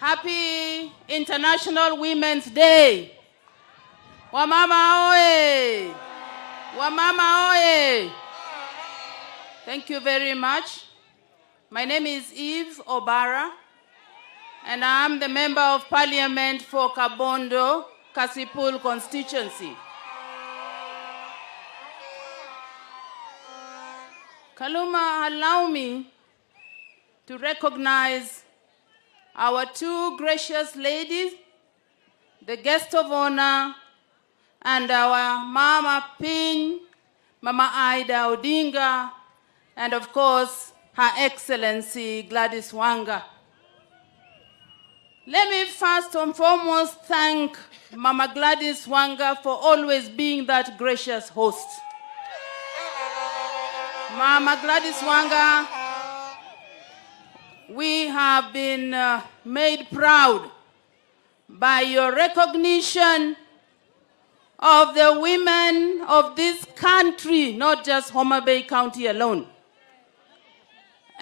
Happy International Women's Day. Wamama oye! Wamama oye! Thank you very much. My name is Eve Obara, and I'm the Member of Parliament for Kabondo, Kasipul constituency. Kaluma, allow me to recognize our two gracious ladies, the guest of honor, and our Mama Ping, Mama Aida Odinga, and of course, Her Excellency Gladys Wanga. Let me first and foremost thank Mama Gladys Wanga for always being that gracious host. Mama Gladys Wanga, we have been made proud by your recognition of the women of this country, not just Homa Bay County alone,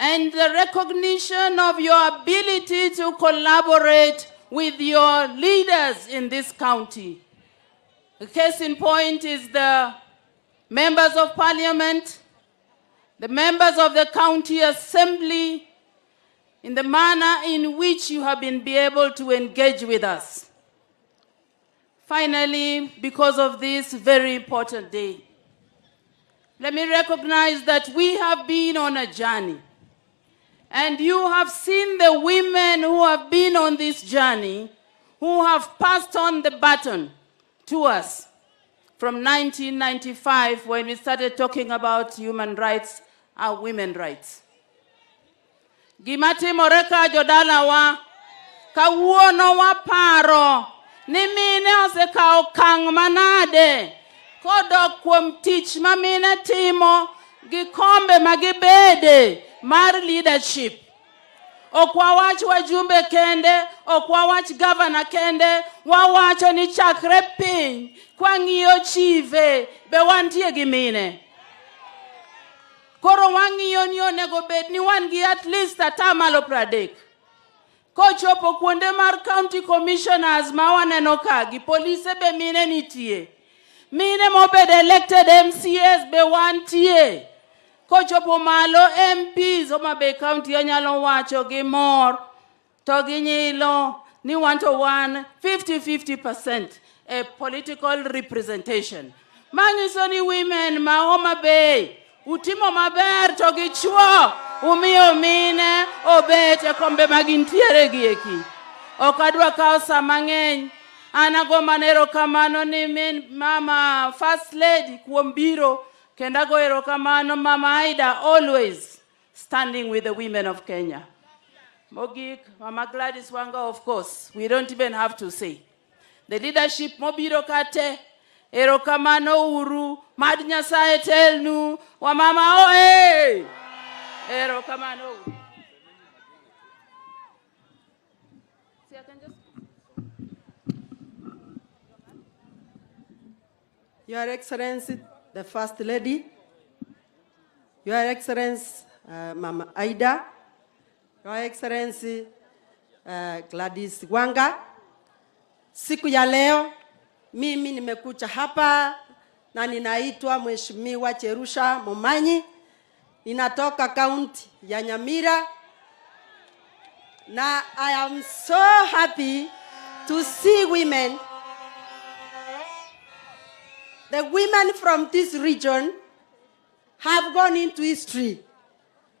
and the recognition of your ability to collaborate with your leaders in this county. The case in point is the members of Parliament, the members of the County Assembly, in the manner in which you have been able to engage with us. Finally, because of this very important day, let me recognize that we have been on a journey. And you have seen the women who have been on this journey, who have passed on the baton to us from 1995 when we started talking about human rights and women's rights. Gimati moreka jodala wa kawuono wa paro ni mine oseka okang manade kodok kuom tich mamine timo gikombe magibede mar leadership. Okwawach wajumbe kende, okwawach governor kende, wawacho ni chakre piny kwang'iyo chive be wantie gi mine. Koro wang'iyo ni onego bed ni wan gi at least atamalo 30. Kochopo kuonde mar county commissioners ma waneno ka gi police be mine nitie. Mine mobed elected MCS be wantie. Kochopo malo MPs Homa Bay County anyalo wacho gi mor to gi nyilo ni want to one 50-50% a political representation. Manyiso ni women ma Homa Bay utimo maber to gi chuo umiyo mine obet e kombe magintiere gi eki. Okadwa kao sa mang'eny. Anago manero kamano ni min Mama First Lady kuom biro. Kendago erokamano Mama Aida, always standing with the women of Kenya. Mogik, Mama Gladys Wanga, of course, we don't even have to say. the leadership mobiro kate, erokamano uru, mad Nyasaye telnu, wamama oe, erokamano uru. Your Excellency, the First Lady, Your Excellency, Mama Aida, Your Excellency, Gladys Wanga, siku ya leo, mimi nimekuja hapa na ninaitwa Mheshimiwa Cherusha Momanyi, ninatoka kaunti ya Nyamira, na I am so happy to see women. The women from this region have gone into history.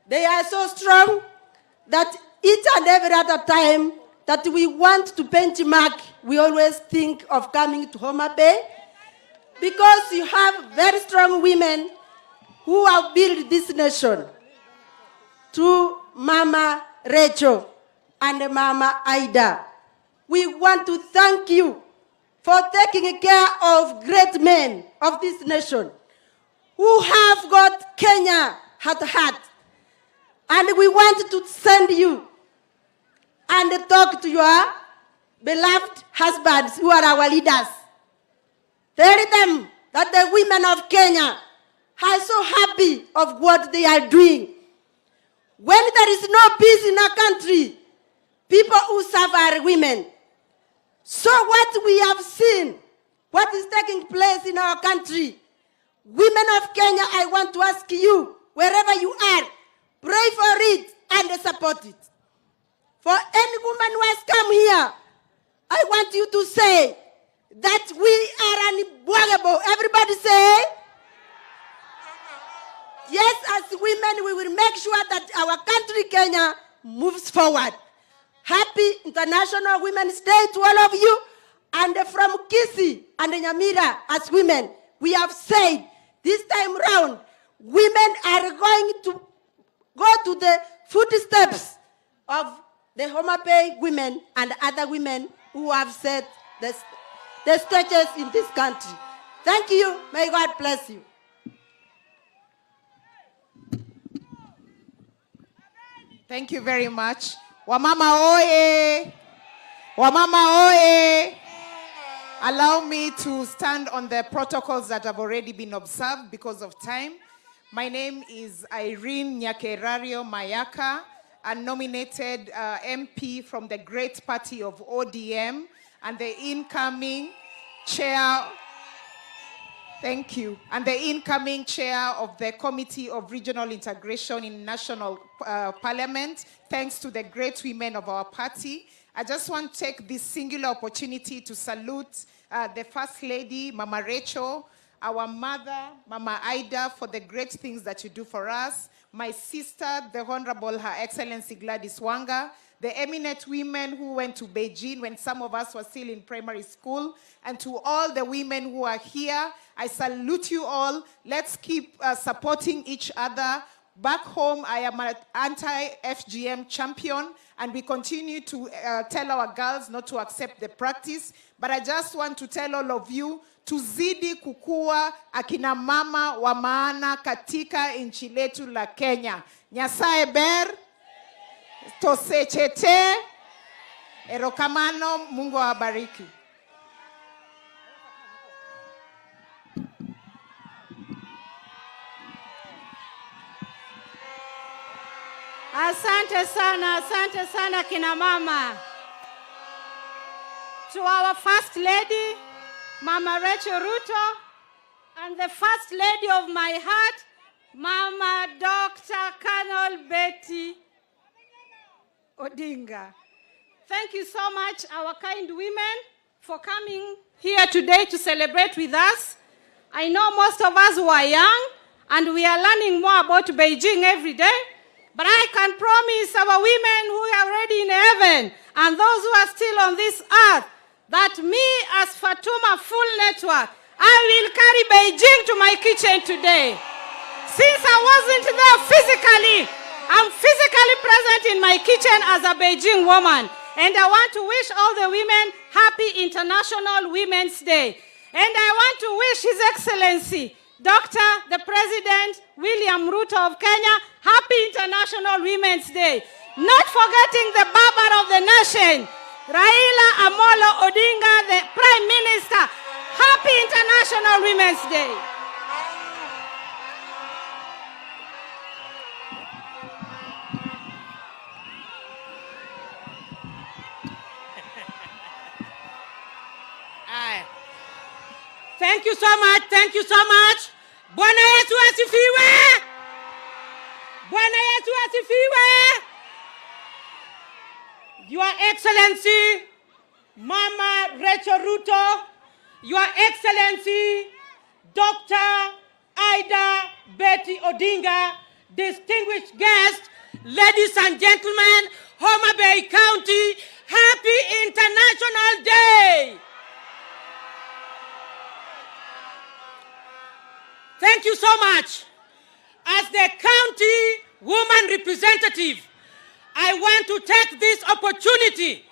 They are so strong that each and every other time that we want to benchmark, we always think of coming to Homa Bay, because you have very strong women who have built this nation. To Mama Rachel and Mama Aida, we want to thank you for taking care of great men of this nation who have got Kenya at heart. And we want to send you and talk to your beloved husbands who are our leaders. Tell them that the women of Kenya are so happy of what they are doing. When there is no peace in our country, people who suffer are women. So what we have seen, what is taking place in our country, women of Kenya, I want to ask you, wherever you are, pray for it and support it. For any woman who has come here, I want you to say that we are unbreakable. Everybody say, yes, as women, we will make sure that our country, Kenya, moves forward. Happy International Women's Day to all of you. And from Kisii and Nyamira, as women, we have said this time round, women are going to go to the footsteps of the Homa Bay women and other women who have set the stages in this country. Thank you. May God bless you. Thank you very much. Wamama oye! Wamama oye! Allow me to stand on the protocols that have already been observed because of time. My name is Irene Nyakerario Mayaka, a nominated MP from the great party of ODM and the incoming chair, thank you, and the incoming chair of the Committee of Regional Integration in National Parliament, thanks to the great women of our party. I just want to take this singular opportunity to salute the First Lady, Mama Rachel, our mother, Mama Aida, for the great things that you do for us, my sister, the Honorable Her Excellency Gladys Wanga, the eminent women who went to Beijing when some of us were still in primary school, and to all the women who are here, I salute you all. Let's keep supporting each other. Back home, I am an anti-FGM champion, and we continue to tell our girls not to accept the practice. But I just want to tell all of you, tuzidi kukua akina mama wa maana katika nchi letu la Kenya. Nyasaye ber, tosechete, erokamano, Mungu awabariki. Asante sana kina mama. To our First Lady, Mama Rachel Ruto, and the First Lady of my heart, Mama Dr. Colonel Betty Odinga. Thank you so much, our kind women, for coming here today to celebrate with us. I know most of us who are young, and we are learning more about Beijing every day. But I can promise our women who are already in heaven and those who are still on this earth that me as Fatuma Full Network, I will carry Beijing to my kitchen today. Since I wasn't there physically, I'm physically present in my kitchen as a Beijing woman. And I want to wish all the women happy International Women's Day. And I want to wish His Excellency, Dr. the President William Ruto of Kenya, happy International Women's Day. Not forgetting the Baba of the nation, Raila Amolo Odinga, the Prime Minister. Happy International Women's Day. Thank you so much. Thank you so much. Bwana Yesu asifiwe. Bwana Yesu asifiwe. Your Excellency, Mama Rachel Ruto, Your Excellency, Dr. Ida Betty Odinga, distinguished guests, ladies and gentlemen, Homa Bay County, happy International Day. Thank you so much. As the county woman representative, I want to take this opportunity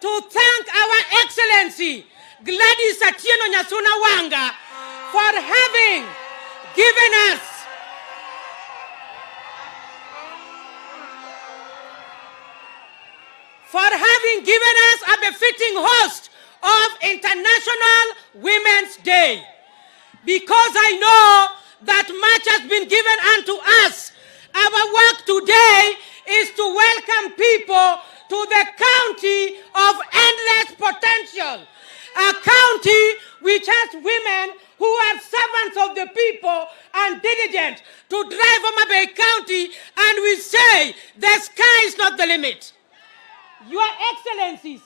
to thank our Excellency Gladys Atieno Nyasuna Wanga for having given us a befitting host of International Women's Day. Because I know that much has been given unto us, our work today is to welcome people to the county of endless potential, a county which has women who are servants of the people and diligent to drive Homa Bay County, and we say the sky is not the limit. Your Excellencies,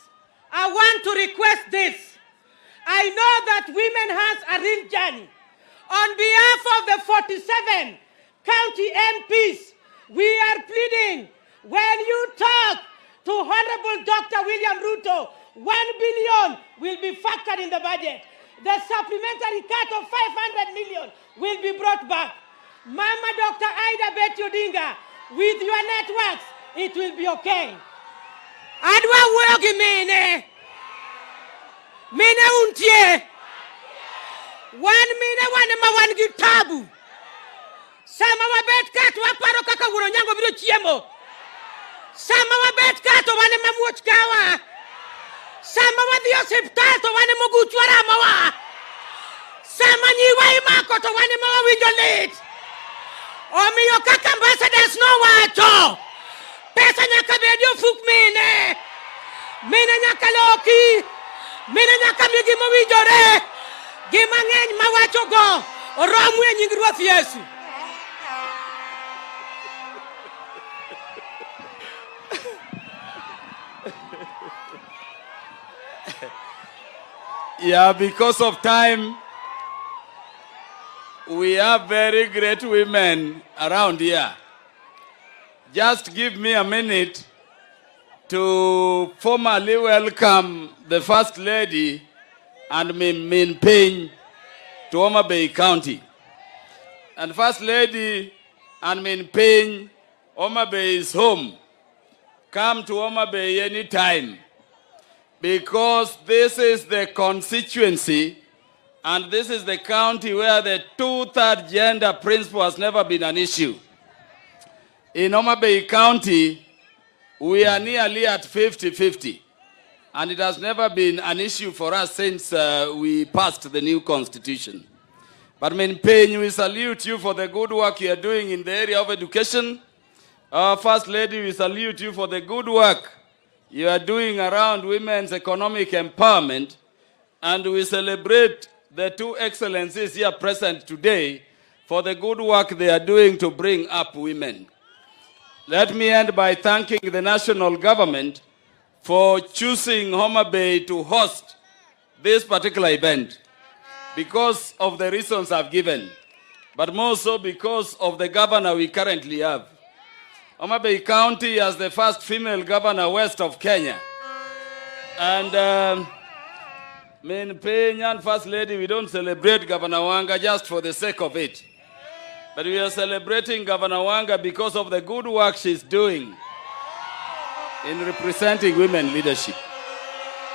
I want to request this. I know that women has a real journey. On behalf of the 47 county MPs, we are pleading, when you talk to Honorable Dr. William Ruto, 1 billion will be factored in the budget. The supplementary cut of 500 million will be brought back. Mama Dr. Ida Betty Odinga, with your networks, it will be okay. Adwa wogi mine untie. One gitabu. Sama wabet kato waparo kaka uronyango biro chiemo. Sama wabet kato wane mamuch kawa. Sama wadio septato wane muguchwara mawa. Sama nyiwa imako to wane mawa wijolit. Omiyo kaka ambassadors no wacho. Pesa nyaka bedio fuk mine. Mine nyaka loki. Mine nyaka migi mwijore. Gimang'eny mawacho go oromu e nying Ruoth Yesu. Yeah, because of time, we have very great women around here. Just give me a minute to formally welcome the First Lady and Min Payne to Homa Bay County. And First Lady and Min Payne, Homa Bay is home. Come to Homa Bay anytime, because this is the constituency and this is the county where the 2/3 gender principle has never been an issue. In Homa Bay County, we are nearly at 50-50. And it has never been an issue for us since we passed the new constitution. But Min Payne, we salute you for the good work you are doing in the area of education. Our First Lady, we salute you for the good work you are doing around women's economic empowerment. And we celebrate the two excellencies here present today for the good work they are doing to bring up women. Let me end by thanking the national government for choosing Homa Bay to host this particular event because of the reasons I've given, but more so because of the governor we currently have. Homa Bay County has the first female governor west of Kenya. And Min Payne and First Lady, we don't celebrate Governor Wanga just for the sake of it. But we are celebrating Governor Wanga because of the good work she's doing. in representing women leadership.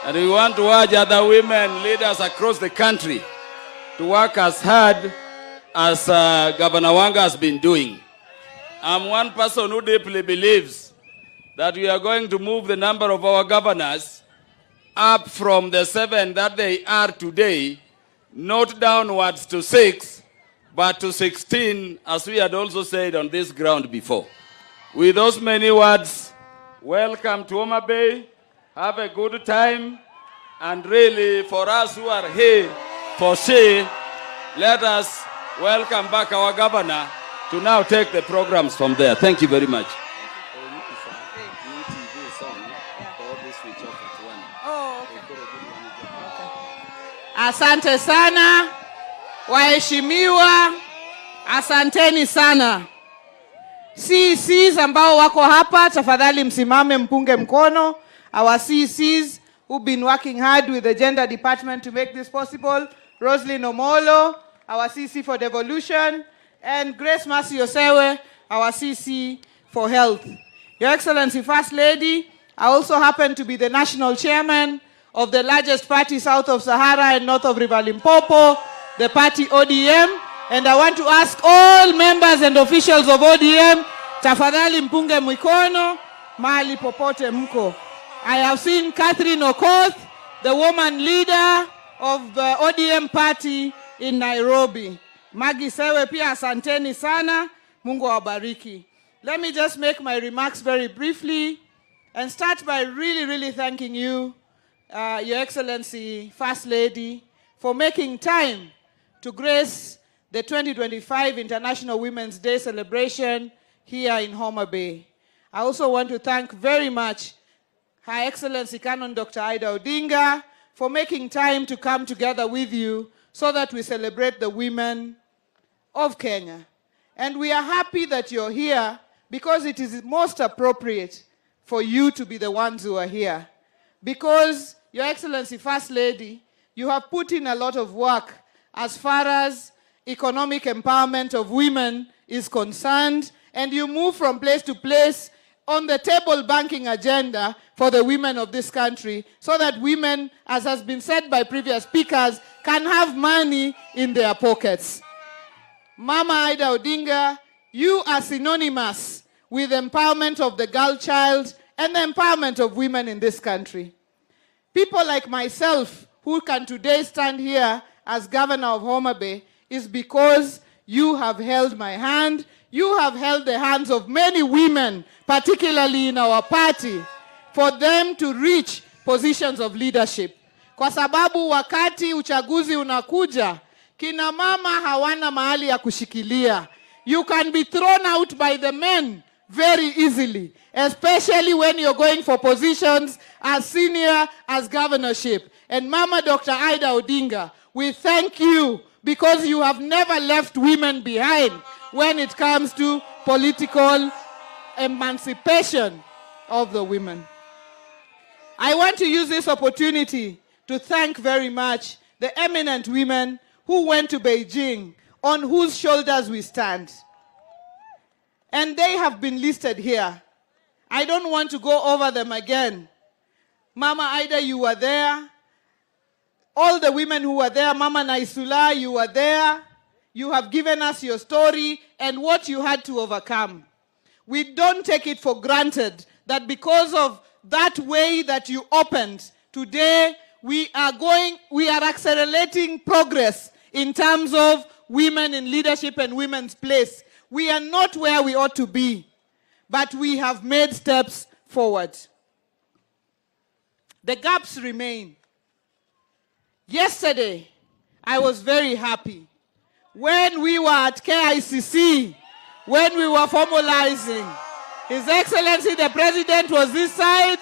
And we want to urge other women leaders across the country to work as hard as Governor Wanga has been doing. I'm one person who deeply believes that we are going to move the number of our governors up from the 7 that they are today, not downwards to 6, but to 16, as we had also said on this ground before. With those many words, welcome to Homa Bay. Have a good time. And really, for us who are here for she, let us welcome back our governor to now take the programs from there. Thank you very much. Asante sana, waheshimiwa, asanteni sana. CCs ambao wako hapa, tafadhali msimame mpunge mkono. Our CCs who've been working hard with the gender department to make this possible. Roslyn Omolo, our CC for devolution, and Grace Mercy Osewe, our CC for health. Your Excellency First Lady, I also happen to be the national chairman of the largest party south of Sahara and north of River Limpopo, the party ODM. And I want to ask all members and officials of ODM, tafadhali mpunge mikono, mahali popote mko. I have seen Catherine Okoth, the woman leader of the ODM party in Nairobi. Magi Sewe pia asanteni sana, Mungu awabariki. Let me just make my remarks very briefly and start by really thanking you, Your Excellency, First Lady, for making time to grace the 2025 International Women's Day celebration here in Homa Bay. I also want to thank very much Her Excellency Canon Dr. Ida Odinga for making time to come together with you so that we celebrate the women of Kenya. And we are happy that you're here because it is most appropriate for you to be the ones who are here. Because, Your Excellency First Lady, you have put in a lot of work as far as economic empowerment of women is concerned, and you move from place to place on the table banking agenda for the women of this country so that women, as has been said by previous speakers, can have money in their pockets. Mama Ida Odinga, you are synonymous with the empowerment of the girl child and the empowerment of women in this country. People like myself who can today stand here as governor of Homa Bay is because you have held my hand. You have held the hands of many women, particularly in our party, for them to reach positions of leadership. Kwa sababu wakati uchaguzi unakuja, kina mama hawana mahali ya kushikilia. You can be thrown out by the men very easily, especially when you're going for positions as senior as governorship. And Mama Dr. Ida Odinga, we thank you because you have never left women behind when it comes to political emancipation of the women. I want to use this opportunity to thank very much the eminent women who went to Beijing, on whose shoulders we stand. And they have been listed here. I don't want to go over them again. Mama Ida, you were there. All the women who were there, Mama Naisula, you were there. You have given us your story and what you had to overcome. We don't take it for granted that because of that way that you opened, today we are accelerating progress in terms of women in leadership and women's place. We are not where we ought to be, but we have made steps forward. The gaps remain. Yesterday, I was very happy. When we were at KICC, when we were formalizing, His Excellency the President was this side,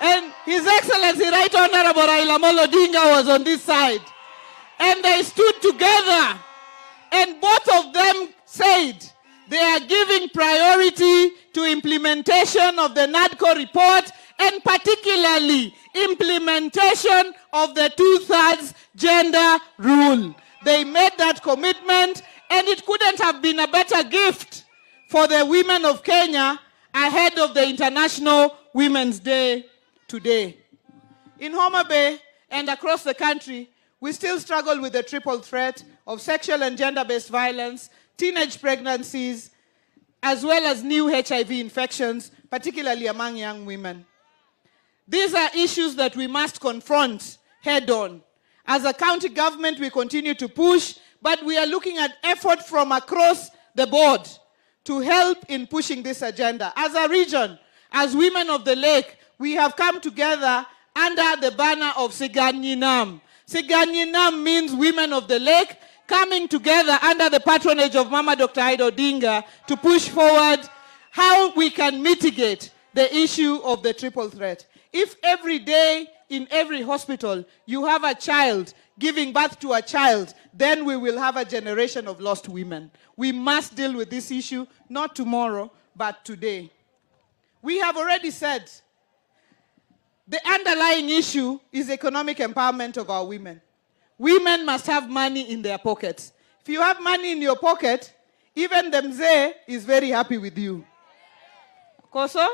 and His Excellency Right Honorable Raila Amolo Odinga was on this side. And they stood together, and both of them said they are giving priority to implementation of the NADCO report, and particularly implementation of the 2/3 gender rule. They made that commitment, and it couldn't have been a better gift for the women of Kenya ahead of the International Women's Day today. In Homa Bay and across the country, we still struggle with the triple threat of sexual and gender-based violence, teenage pregnancies, as well as new HIV infections, particularly among young women. These are issues that we must confront head-on. As a county government, we continue to push, but we are looking at effort from across the board to help in pushing this agenda. As a region, as women of the lake, we have come together under the banner of Siganyinam. Siganyinam means women of the lake coming together under the patronage of Mama Dr. Aida Odinga to push forward how we can mitigate the issue of the triple threat. If every day in every hospital you have a child giving birth to a child, then we will have a generation of lost women. We must deal with this issue, not tomorrow, but today. We have already said the underlying issue is economic empowerment of our women. Women must have money in their pockets. If you have money in your pocket, even the mzee is very happy with you. Koso?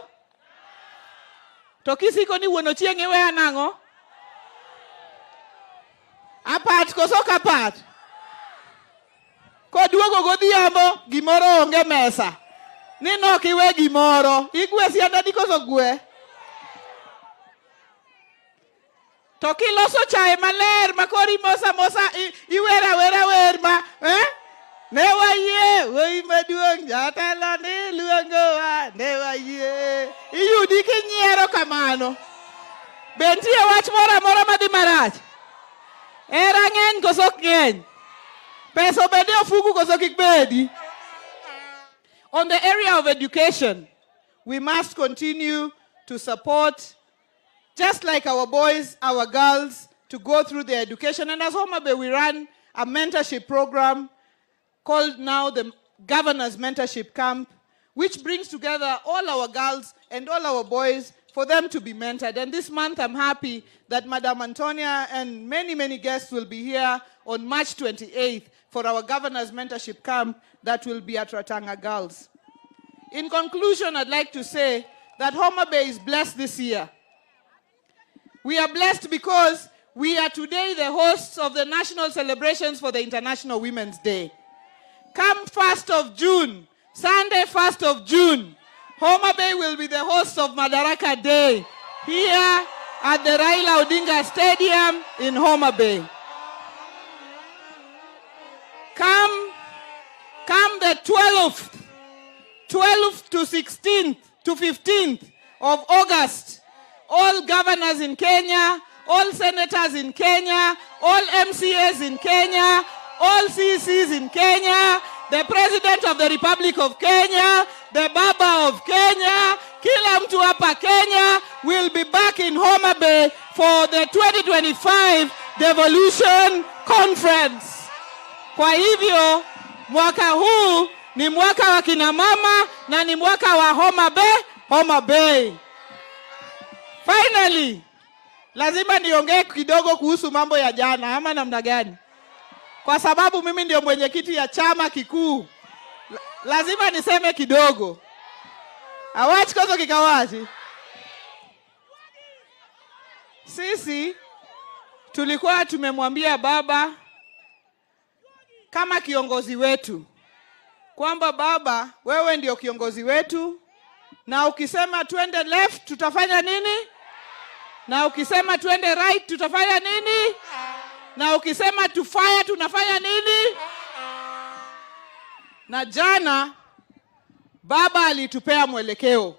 Tokisi koni wono chienge we anango? Apat koso kapat? Koduogo godhiambo gimoro onge mesa. Nino kiwe gimoro. Igwe sianda di koso gwe. Toki loso chae maler makori mosa iwera werma. Newa ye, woi maduong jatelo ni luongo wa, newa ye. Iyudi kinyiero kamano. Bentie wach mora madhi marach. Era ng'eny koso ok ng'eny. Peso bende ofugu koso kik bedi. On the area of education, we must continue to support, just like our boys, our girls, to go through their education. And as Homa Bay, we run a mentorship program called now the Governor's Mentorship Camp, which brings together all our girls and all our boys for them to be mentored. And this month, I'm happy that Madam Antonia and many guests will be here on March 28th for our Governor's Mentorship Camp that will be at Ratanga Girls. In conclusion, I'd like to say that Homa Bay is blessed this year. We are blessed because we are today the hosts of the national celebrations for the International Women's Day. Come 1st of June, Sunday 1st of June, Homa Bay will be the host of Madaraka Day here at the Raila Odinga Stadium in Homa Bay. Come the 12th to 16th to 15th of August, all governors in Kenya, all senators in Kenya, all MCAs in Kenya, all CCs in Kenya, the President of the Republic of Kenya, the Baba of Kenya, kila mtu hapa Kenya will be back in Homa Bay for the 2025 Devolution Conference. Kwa hivyo, mwaka huu ni mwaka wa kina mama na ni mwaka wa Homa Bay. Finally, lazima niongee kidogo kuhusu mambo ya jana, ama namna gani? Kwa sababu mimi ndio mwenyekiti ya chama kikuu. Lazima niseme kidogo. Awachi kozo kikawachi. Sisi tulikuwa tumemwambia baba kama kiongozi wetu kwamba baba, wewe ndio kiongozi wetu, na ukisema tuende left tutafanya nini? Na ukisema tuende right tutafanya nini? Na ukisema tufaya tunafanya nini? Na jana baba alitupea mwelekeo.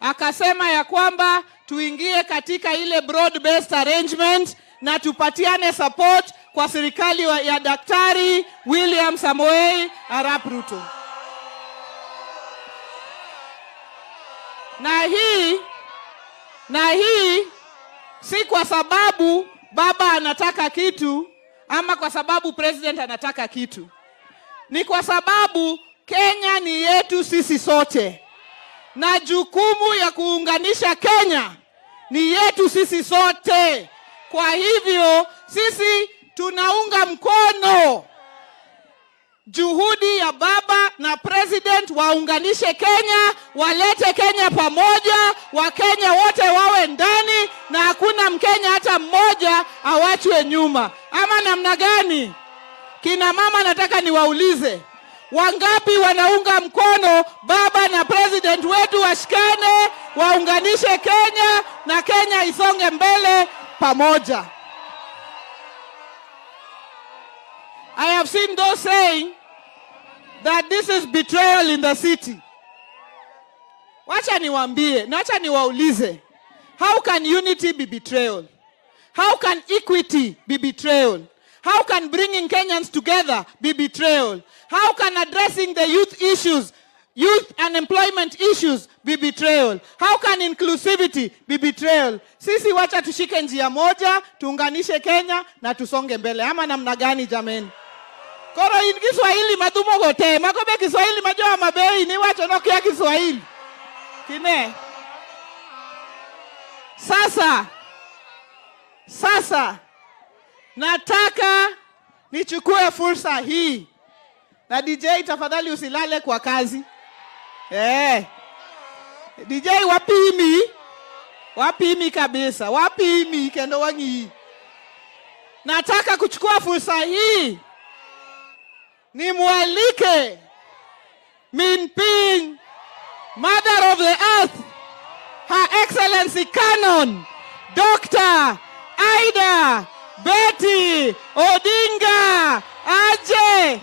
Akasema ya kwamba tuingie katika ile broad based arrangement na tupatiane support kwa serikali ya Daktari William Samoei Arap Ruto. Na hii si kwa sababu baba anataka kitu ama kwa sababu president anataka kitu. Ni kwa sababu Kenya ni yetu sisi sote. Na jukumu ya kuunganisha Kenya ni yetu sisi sote. Kwa hivyo sisi tunaunga mkono juhudi ya baba na president waunganishe Kenya, walete Kenya pamoja, Wakenya wote wawe ndani na hakuna Mkenya hata mmoja awachwe nyuma. Ama namna gani? Kina mama nataka niwaulize, wangapi wanaunga mkono baba na president wetu washikane, waunganishe Kenya na Kenya isonge mbele pamoja? I have seen those saying that this is betrayal in the city. Wacha niwaambie, na wacha niwaulize, how can unity be betrayal? How can equity be betrayal? How can bringing Kenyans together be betrayal? How can addressing the youth issues, youth unemployment issues be betrayal? How can inclusivity be betrayal? Sisi wacha tushike njia moja, tuunganishe Kenya na tusonge mbele. Ama namna gani jameni? Koro in Kiswahili madumo gote, makobe Kiswahili majoa mabei, ni wacho no kia Kiswahili. Kine? Sasa, nataka nichukue fursa hii. Na DJ tafadhali usilale kwa kazi. DJ wapimi kabisa, wapimi kendo wangi. Nataka kuchukua fursa hii nimwalike Minping, Mother of the Earth, Her Excellency Canon Dr. Aida Betty Odinga aje.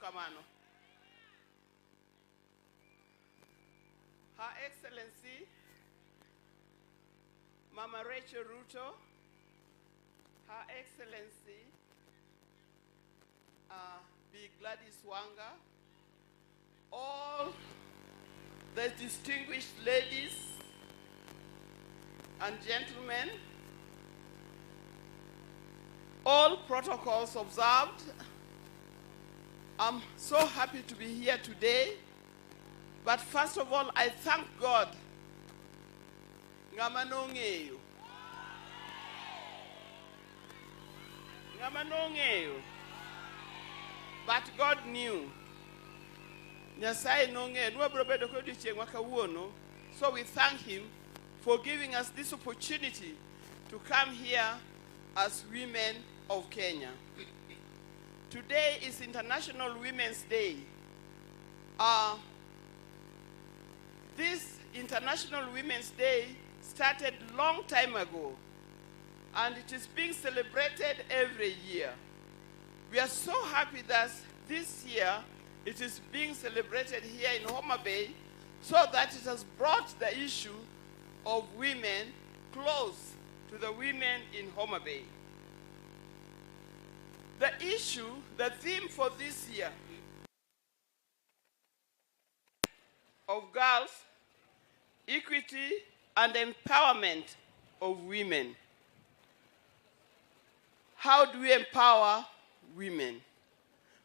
Kamano. Excellency, Mama Rachel Ruto, Her Excellency, Big Gladys Wanga, all the distinguished ladies and gentlemen, all protocols observed. I'm so happy to be here today. But first of all, I thank God. Ngama nongeyo. Ngama nongeyo. But God knew. Nyasaye nongeyo. Nuwa brobedo kodi chengwa kawuono. So we thank him for giving us this opportunity to come here as women of Kenya. Today is International Women's Day. This International Women's Day started long time ago, and it is being celebrated every year. We are so happy that this year it is being celebrated here in Homa Bay, so that it has brought the issue of women close to the women in Homa Bay. The issue, the theme for this year of girls, equity and empowerment of women. How do we empower women?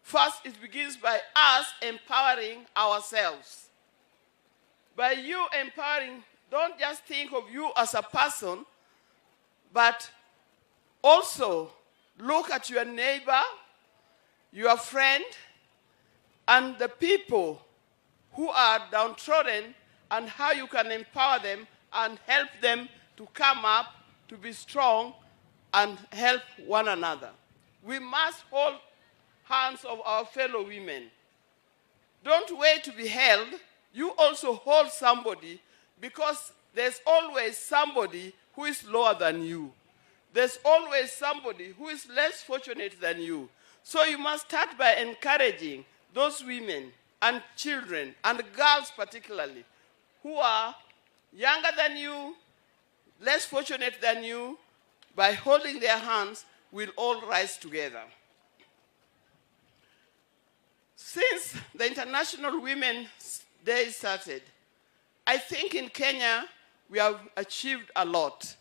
First, it begins by us empowering ourselves. By you empowering, don't just think of you as a person, but also look at your neighbor, your friend, and the people who are downtrodden, and how you can empower them and help them to come up, to be strong, and help one another. We must hold hands of our fellow women. Don't wait to be held. You also hold somebody, because there's always somebody who is lower than you. There's always somebody who is less fortunate than you. So you must start by encouraging those women and children, and girls particularly, who are younger than you, less fortunate than you. By holding their hands, we'll all rise together. Since the International Women's Day started, I think in Kenya we have achieved a lot.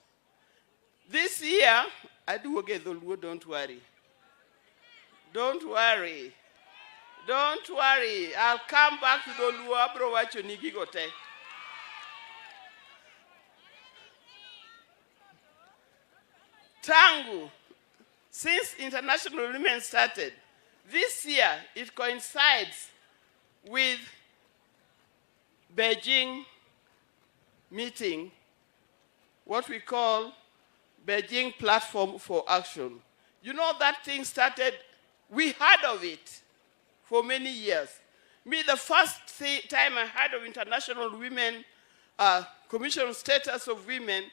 This year, I do get the Lord, don't worry. Don't worry. Don't worry. I'll come back to the Lord, bro, what you need to go take. Tangu, since International Women started, this year it coincides with Beijing meeting, what we call Beijing Platform for Action. You know that thing started, we heard of it for many years. Me, the first time I heard of International Women Commission Status of Women,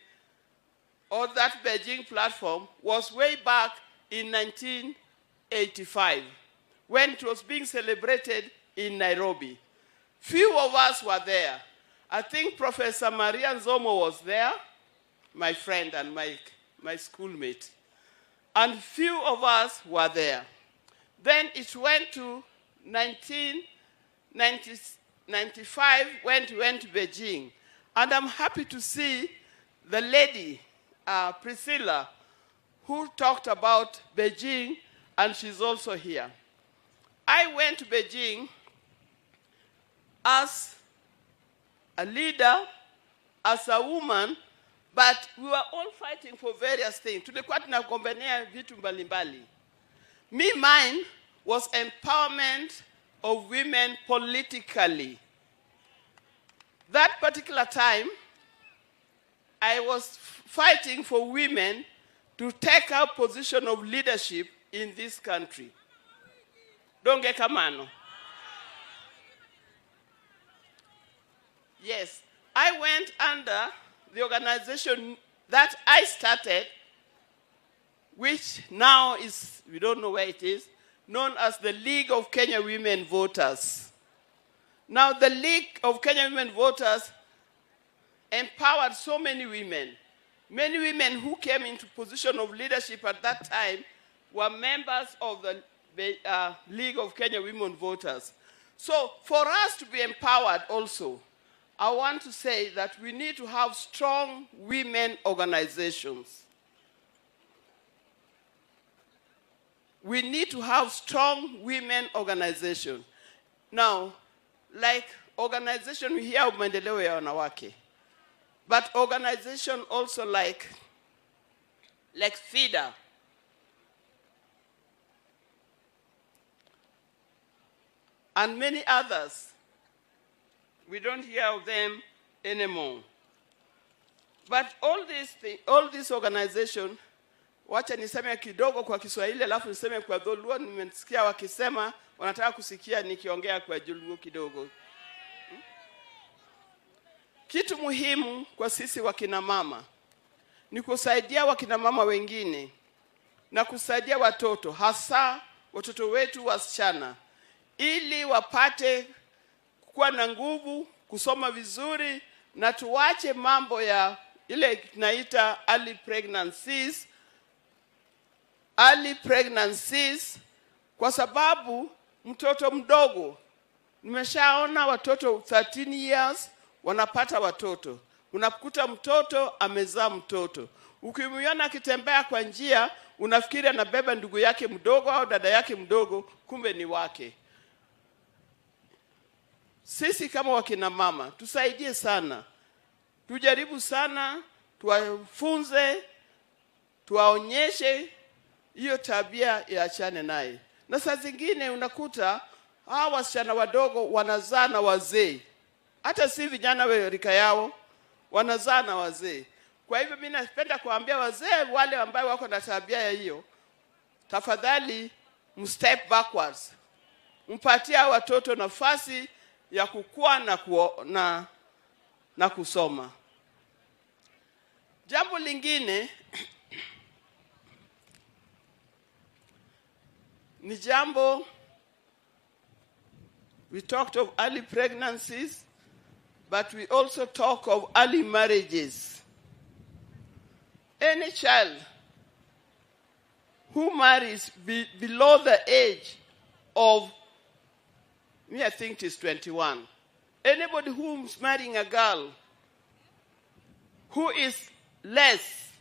or that Beijing platform, was way back in 1985, when it was being celebrated in Nairobi. Few of us were there. I think Professor Maria Nzomo was there, my friend and my schoolmate. And few of us were there. Then it went to 1995 when it went to Beijing. And I'm happy to see the lady, Priscilla, who talked about Beijing, and she's also here. I went to Beijing as a leader, as a woman, but we were all fighting for various things. Tulikuwa tunagombania vitu mbalimbali. Mine was empowerment of women politically. That particular time, I was fighting for women to take a position of leadership in this country. Don't get kamano. Yes, I went under the organization that I started, which now is, we don't know where it is, known as the League of Kenya Women Voters. Now, the League of Kenya Women Voters empowered so many women. Many women who came into position of leadership at that time were members of the League of Kenya Women Voters. So for us to be empowered also, I want to say that we need to have strong women organizations. We need to have strong women organizations. Now, like organization, we hear of maendeleo ya wanawake. But organization also like FIDA, and many others. We don't hear of them anymore. But all these organizations, wacha niseme kidogo kwa Kiswahili alafu niseme kwa Dholuo. Nimesikia wakisema wanataka kusikia nikiongea kwa Dholuo kidogo. Kitu muhimu kwa sisi wakina mama ni kusaidia wakina mama wengine na kusaidia watoto, hasa watoto wetu wasichana, ili wapate kuwa na nguvu, kusoma vizuri, na tuache mambo ya ile tunaita early pregnancies, kwa sababu mtoto mdogo, nimeshaona watoto 13 years wanapata watoto. Unakuta mtoto amezaa mtoto. Ukimwona akitembea kwa njia, unafikiri anabeba ndugu yake mdogo au dada yake mdogo, kumbe ni wake. Sisi kama wakina mama, tusaidie sana. Tujaribu sana, tuwafunze, tuwaonyeshe hiyo tabia iachane naye. Na saa zingine unakuta hawa wasichana wadogo wanazaa na wazee. Hata si vijana wa rika yao, wanazaa na wazee. Kwa hivyo mimi napenda kuambia wazee wale ambao wako na tabia ya hiyo, tafadhali mstep backwards. Mpatia watoto nafasi ya kukua na kusoma. Jambo lingine ni jambo, we talked of early pregnancies, but we also talk of early marriages. Any child who marries below the age of, I think it is 21. Anybody who's marrying a girl who is less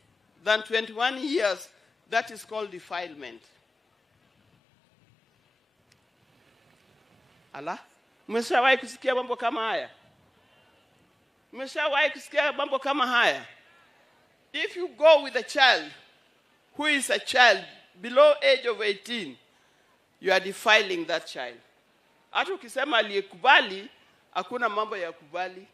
than 21 years, that is called defilement. Ala? Mmeshawahi kusikia mambo kama haya? Mmeshawahi kusikia mambo kama haya? If you go with a child who is a child below age of 18, you are defiling that child. Hata ukisema aliyekubali, hakuna mambo ya kubali.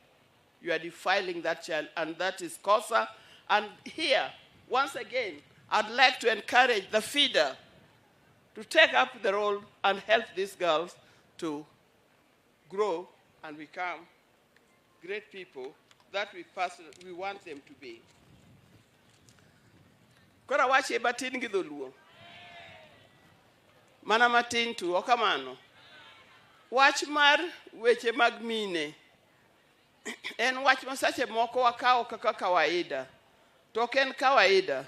You are defiling that child, and that is kosa. And here, once again, I'd like to encourage the FIDA to take up the role and help these girls to grow and become great people that we want them to be. Kora wache batin gi Dholuo. Mana matin tu okamano. Wach mar weche mag mine en wach masache moko wakao kaka kawaida. Token kawaida.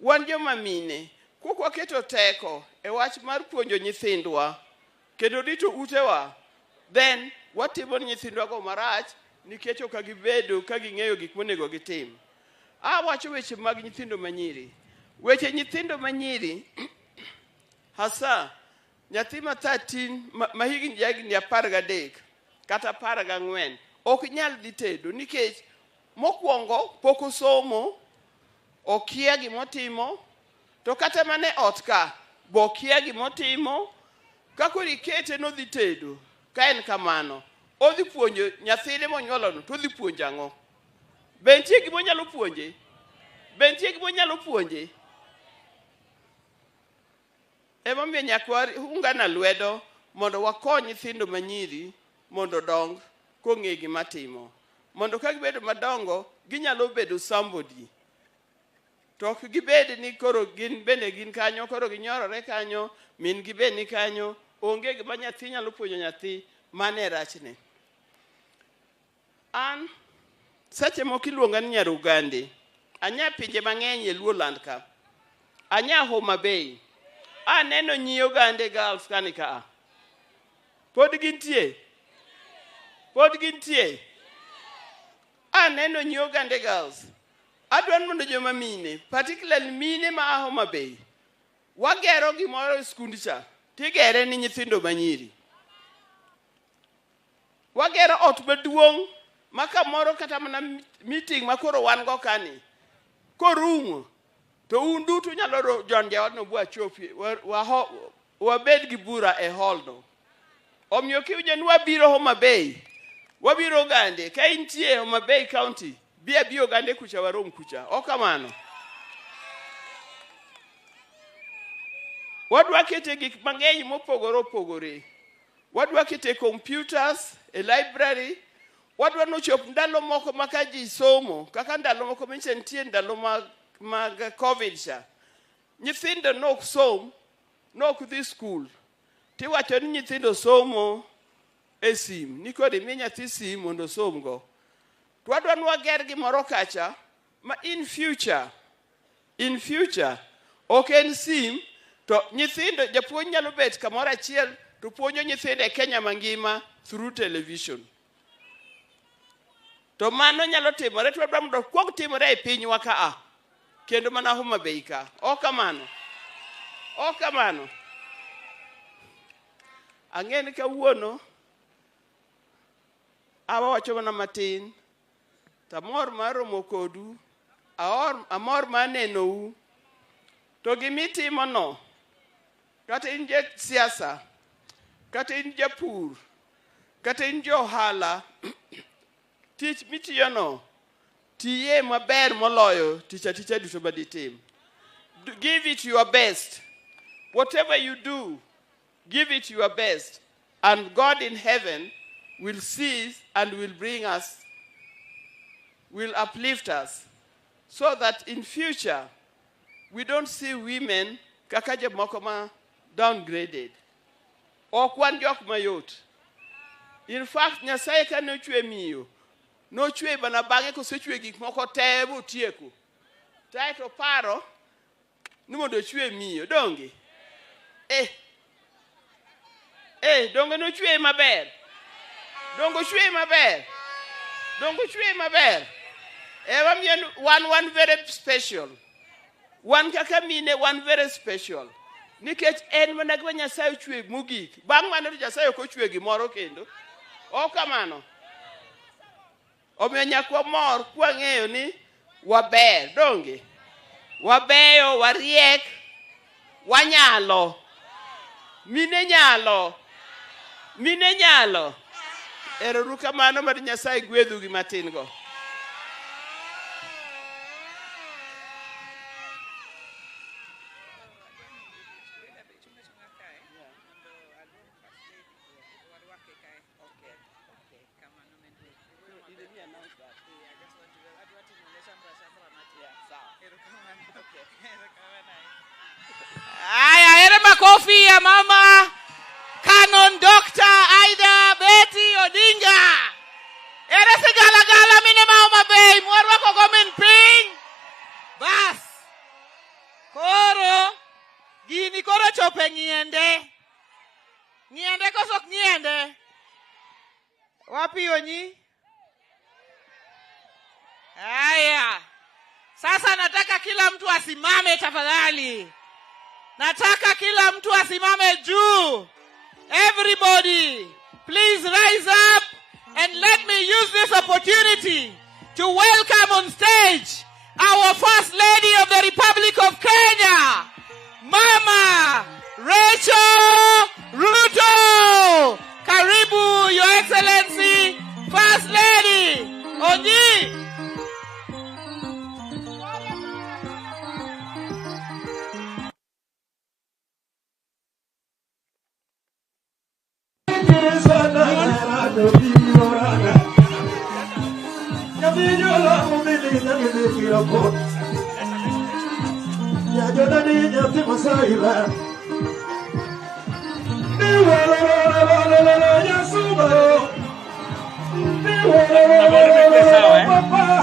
Wan joma mine kuko keto teko e wach mar puonjo nyithindwa kendo rito utewa, then watimo nyithindwa go marach nikech ok gibedo ka ging'eyo gik monego gitim. Wacho weche mag nyithindo manyiri. Weche nyithindo manyiri hasa nyathi ma 13 ma higni 13 kata 14 ok nyal dhi tedo nikech mokwongo pok osomo, okia gimotimo, to kata mane ot ka bokia gimotimo, kako rikete no dhi tedo. Ka en kamano, odhi puonjo nyathine monyuolono, to dhi puonjo ang'o? Bentie gimonyalo puonje? Bentie gimonyalo puonje? Ema miyo nyaka ungana lwedo mondo wakony nyithindo manyiri mondo dong kong'e gima timo. Mondo ka gibedo madongo, ginyalo bedo somebody. To ok gibed ni koro gin bende gin kanyo, koro ginyorore kanyo, min gibed ni kanyo, onge gima nyathi nyalo puonjo nyathi, mane rachne. An Seche moko iluonga ni Nyarugande. Anya pinje mang'eny e Luoland ka. Anya Homa Bay. Aneno nyi Ugande girls kani ka. Pod gintie. Aneno nyi Ugande girls. Adwan mondo joma mine, particularly mine ma Homa Bay. Wagero gimoro e skund cha. Tigere ni nyithindo manyiri. Wagero ot maduong' maka moro kata mana meeting makoro wan go kani. Korumo to un duto nyalo jonde odno bua chopi wabed gi bura e hall no. Omiyo kiwinjo ni wabiro Homa Bay. Wabiro Ugande ka intie Homa Bay County. Bia Ugande kucha warom kucha. O kamano. Wadwa kete gik mang'eny mopogore. Wadwa kete computers, a library. Wadwa no chop ndalo moko maka ji somo. Kaka ndalo moko minche ntie ndalo mag COVID sha. Nyithindo nok som, nok dhi school. Tiwacho ni nyithindo somo e sim. Nikode mi nyathi sim mondo som go. Twadwa nwa ger gimoro kacha ma in future ok sim to nyithindo japuonj nyalo bet kamoro achiel to puonjo nyithindo e Kenya mangima through television. To mano nyalo timore twadwa mondo kuog timore e pinywa ka kendo mana Homa Bay ka. O kamano. Ang'eni kawuono awacho mana matin. Tamor mar romo kodu, amor manenou, to gimitimo no, kata in siasa, kata in japur, kata in johala, tich mitiyo no, tiye maber moloyo, ticha duto baditim. Give it your best. Whatever you do, give it your best. And God in heaven will see and will uplift us so that in future we don't see women kaka jomoko ma downgraded. Ok wan jok mayot. In fact, Nyasaye ka nochwe miyo, nochwe bana bang'e kosechwe gik moko te botieko. To paro ni mondo chwe miyo, donge? Donge nochwe maber. Dongo chwe maber. One very special. One kakamine, one very special. Nikech en mana gwa Nyasaye chwe mugik. Bang' mano Nyasaye ok ochwe gimoro kendo. O kamano. Omiyo nyakwa mor kwang'eyo ni waber, donge? Wabeyo, wariek, wanyalo. Mine nyalo. Erouru kamano mar Nyasaye gwedhu gi matin go. Aya, ere makofi ya mama Canon Dr. Aida Betty Odinga. Ere sigala mine ma Homa Bay, mwarwa kogo min piny. Bas. Gini koro chope ng'iende. Ng'iende kosok ng'iende. Wapi onyi? Aya. Sasa nataka kila mtu asimame tafadhali. Nataka kila mtu asimame juu. Everybody, please rise up and let me use this opportunity to welcome on stage our First Lady of the Republic of Kenya, Mama Rachel Ruto. Karibu, Your Excellency, First Lady. Onyi. Vamos a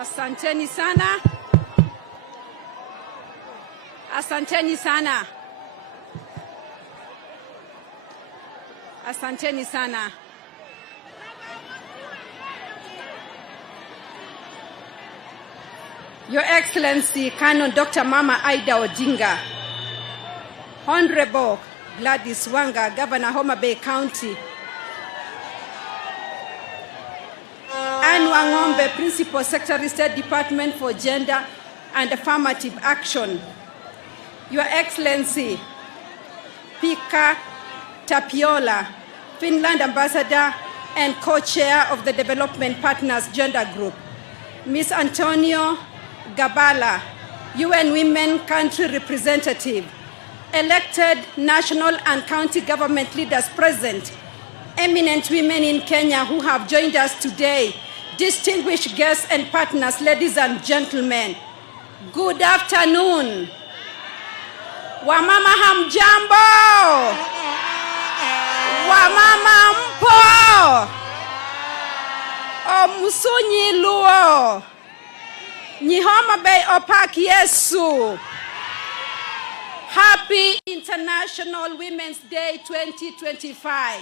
Asanteni sana. Asanteni sana. Asanteni sana. Your Excellency, Canon Dr. Mama Aida Odinga, Honorable Gladys Wanga, Governor Homa Bay County, Anne Wangombe, Principal Secretary, State Department for Gender and Affirmative Action, Your Excellency, Pika Tapiola, Finland Ambassador and Co-Chair of the Development Partners Gender Group, Ms. Antonio Gabala, UN Women Country Representative, elected national and county government leaders present, eminent women in Kenya who have joined us today, distinguished guests and partners, ladies and gentlemen, good afternoon. Wamama hamjambo. Wamama mpo. Musunyi luo. Ni Homa Bay opak Yesu. Happy International Women's Day 2025.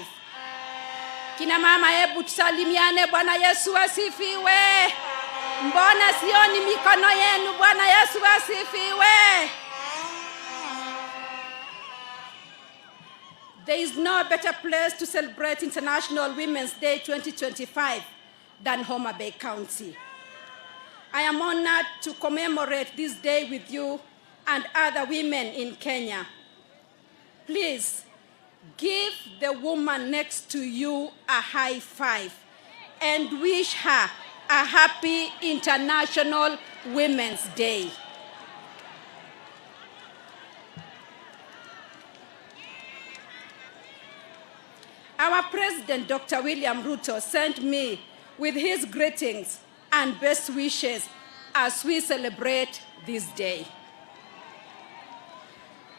Kina mama, hebu tusalimiane. Bwana Yesu asifiwe. Mbona sioni mikono yenu? Bwana Yesu asifiwe. There is no better place to celebrate International Women's Day 2025 than Homa Bay County. I am honored to commemorate this day with you and other women in Kenya. Please, give the woman next to you a high five and wish her a happy International Women's Day. Our President, Dr. William Ruto, sent me with his greetings and best wishes as we celebrate this day.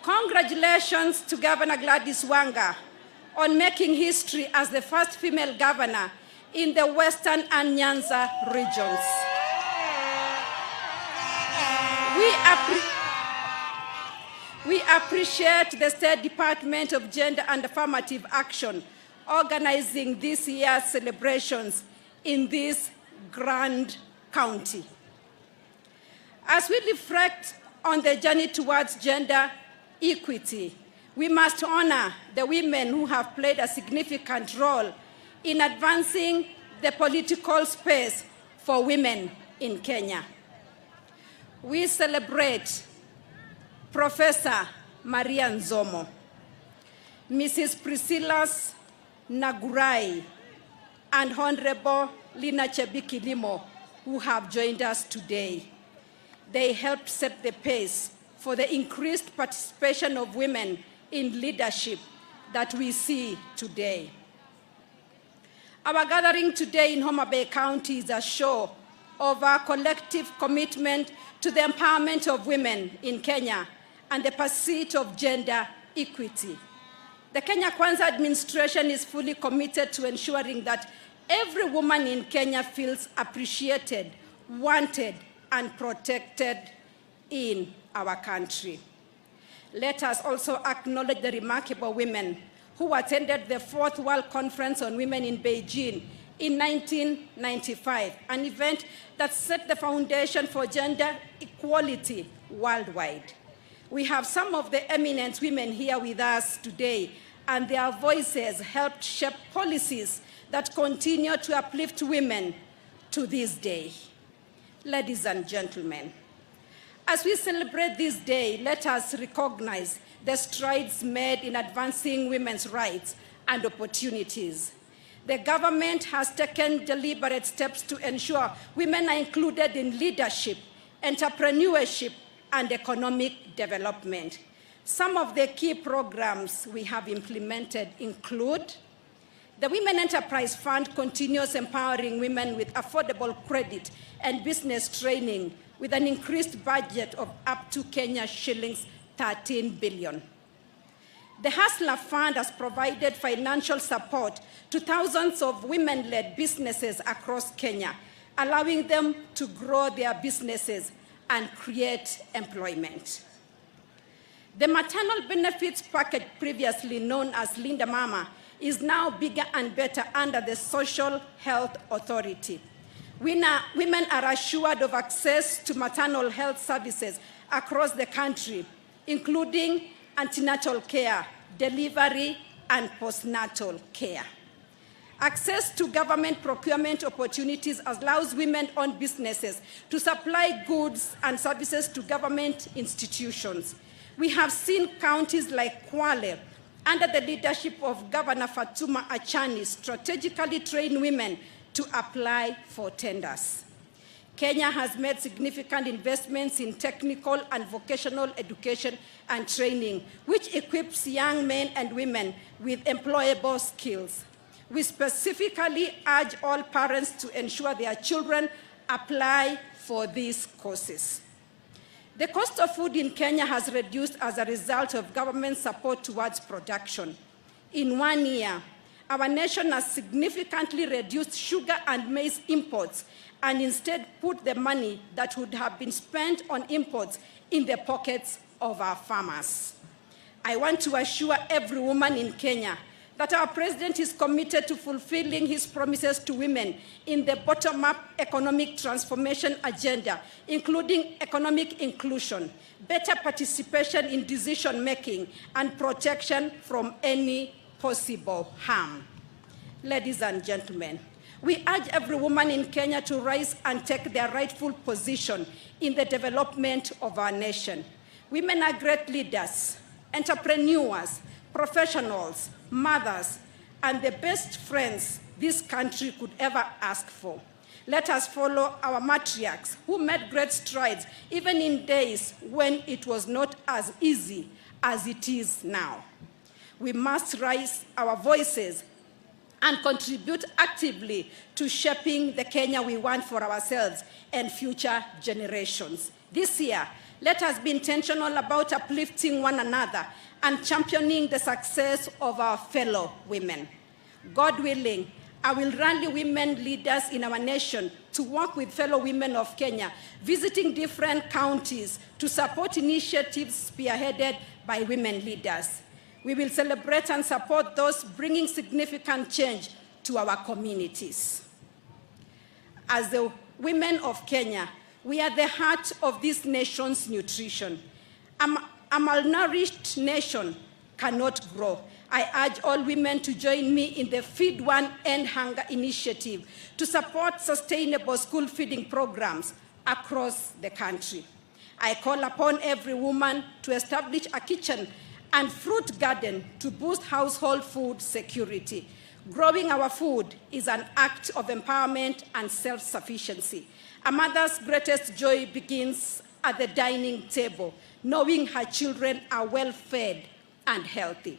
Congratulations to Governor Gladys Wanga, on making history as the first female governor in the Western and Nyanza regions. We appreciate the State Department of Gender and Affirmative Action organizing this year's celebrations in this grand county. As we reflect on the journey towards gender equity, we must honor the women who have played a significant role in advancing the political space for women in Kenya. We celebrate Professor Maria Nzomo, Mrs. Priscilla Nagurai, and Honorable Lina Chebikilimo, who have joined us today. They helped set the pace for the increased participation of women in leadership that we see today. Our gathering today in Homa Bay County is a show of our collective commitment to the empowerment of women in Kenya and the pursuit of gender equity. The Kenya Kwanza administration is fully committed to ensuring that every woman in Kenya feels appreciated, wanted, and protected in our country. Let us also acknowledge the remarkable women who attended the 4th World Conference on Women in Beijing in 1995, an event that set the foundation for gender equality worldwide. We have some of the eminent women here with us today, and their voices helped shape policies that continue to uplift women to this day. Ladies and gentlemen, as we celebrate this day, let us recognize the strides made in advancing women's rights and opportunities. The government has taken deliberate steps to ensure women are included in leadership, entrepreneurship, and economic development. Some of the key programs we have implemented include the Women Enterprise Fund continues empowering women with affordable credit and business training with an increased budget of up to Kenya shillings 13 billion. The Hustler Fund has provided financial support to thousands of women-led businesses across Kenya, allowing them to grow their businesses and create employment. The maternal benefits package, previously known as Linda Mama, is now bigger and better under the Social Health Authority. Women are assured of access to maternal health services across the country, including antenatal care, delivery, and postnatal care. Access to government procurement opportunities allows women-owned businesses to supply goods and services to government institutions. We have seen counties like Kwale, under the leadership of Governor Fatuma Achani, strategically train women to apply for tenders. Kenya has made significant investments in technical and vocational education and training, which equips young men and women with employable skills. We specifically urge all parents to ensure their children apply for these courses. The cost of food in Kenya has reduced as a result of government support towards production. In 1 year, our nation has significantly reduced sugar and maize imports and instead put the money that would have been spent on imports in the pockets of our farmers. I want to assure every woman in Kenya that our president is committed to fulfilling his promises to women in the bottom-up economic transformation agenda, including economic inclusion, better participation in decision-making, and protection from any possible harm. Ladies and gentlemen, we urge every woman in Kenya to rise and take their rightful position in the development of our nation. Women are great leaders, entrepreneurs, professionals, mothers, and the best friends this country could ever ask for. Let us follow our matriarchs who made great strides even in days when it was not as easy as it is now. We must raise our voices and contribute actively to shaping the Kenya we want for ourselves and future generations. This year, let us be intentional about uplifting one another and championing the success of our fellow women. God willing, I will rally women leaders in our nation to work with fellow women of Kenya, visiting different counties to support initiatives spearheaded by women leaders. We will celebrate and support those bringing significant change to our communities. As the women of Kenya, we are the heart of this nation's nutrition. A malnourished nation cannot grow. I urge all women to join me in the Feed One End Hunger initiative to support sustainable school feeding programs across the country. I call upon every woman to establish a kitchen and fruit garden to boost household food security. Growing our food is an act of empowerment and self-sufficiency. A mother's greatest joy begins at the dining table, knowing her children are well-fed and healthy.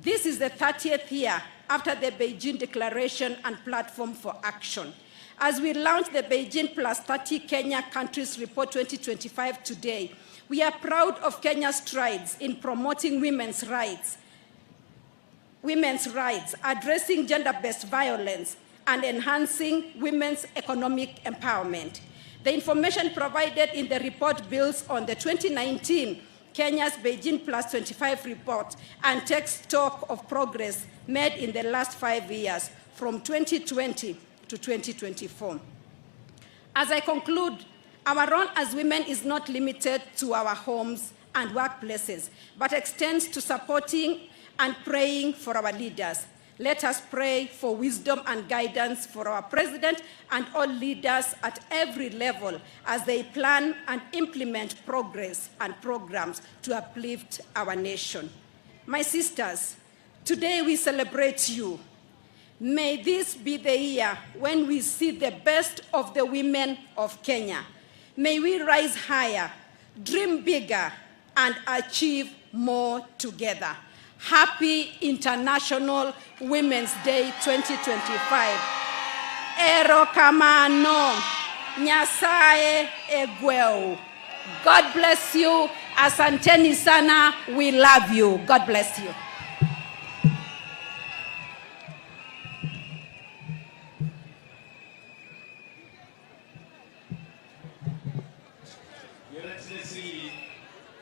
This is the 30th year after the Beijing Declaration and Platform for Action. As we launch the Beijing Plus 30 Kenya Countries Report 2025 today, we are proud of Kenya's strides in promoting women's rights, addressing gender-based violence, and enhancing women's economic empowerment. The information provided in the report builds on the 2019 Kenya's Beijing Plus 25 report and takes stock of progress made in the last 5 years, from 2020 to 2024. As I conclude, our role as women is not limited to our homes and workplaces, but extends to supporting and praying for our leaders. Let us pray for wisdom and guidance for our president and all leaders at every level as they plan and implement progress and programs to uplift our nation. My sisters, today we celebrate you. May this be the year when we see the best of the women of Kenya. May we rise higher, dream bigger, and achieve more together. Happy International Women's Day 2025. Erokamano, Nyasaye egweu. God bless you. Asanteni sana. We love you. God bless you. Your Excellency,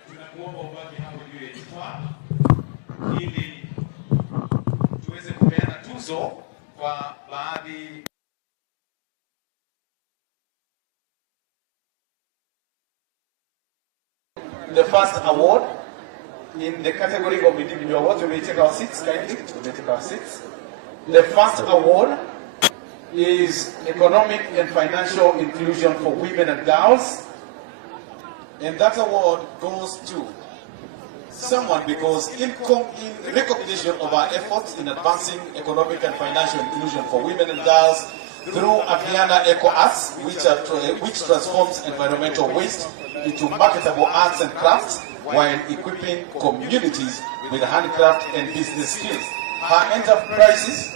tunakuomba ubaki hapo juu ya jukwaa ili tuweze kupeana tuzo kwa baadhi. The first award in the category of individual awards, we may take our seats kindly. We may take our seats. The first award is Economic and Financial Inclusion for Women and Girls. And that award goes to someone because in recognition of our efforts in advancing economic and financial inclusion for women and girls through Aviana Eco Arts, which transforms environmental waste into marketable arts and crafts while equipping communities with handicraft and business skills. Her enterprises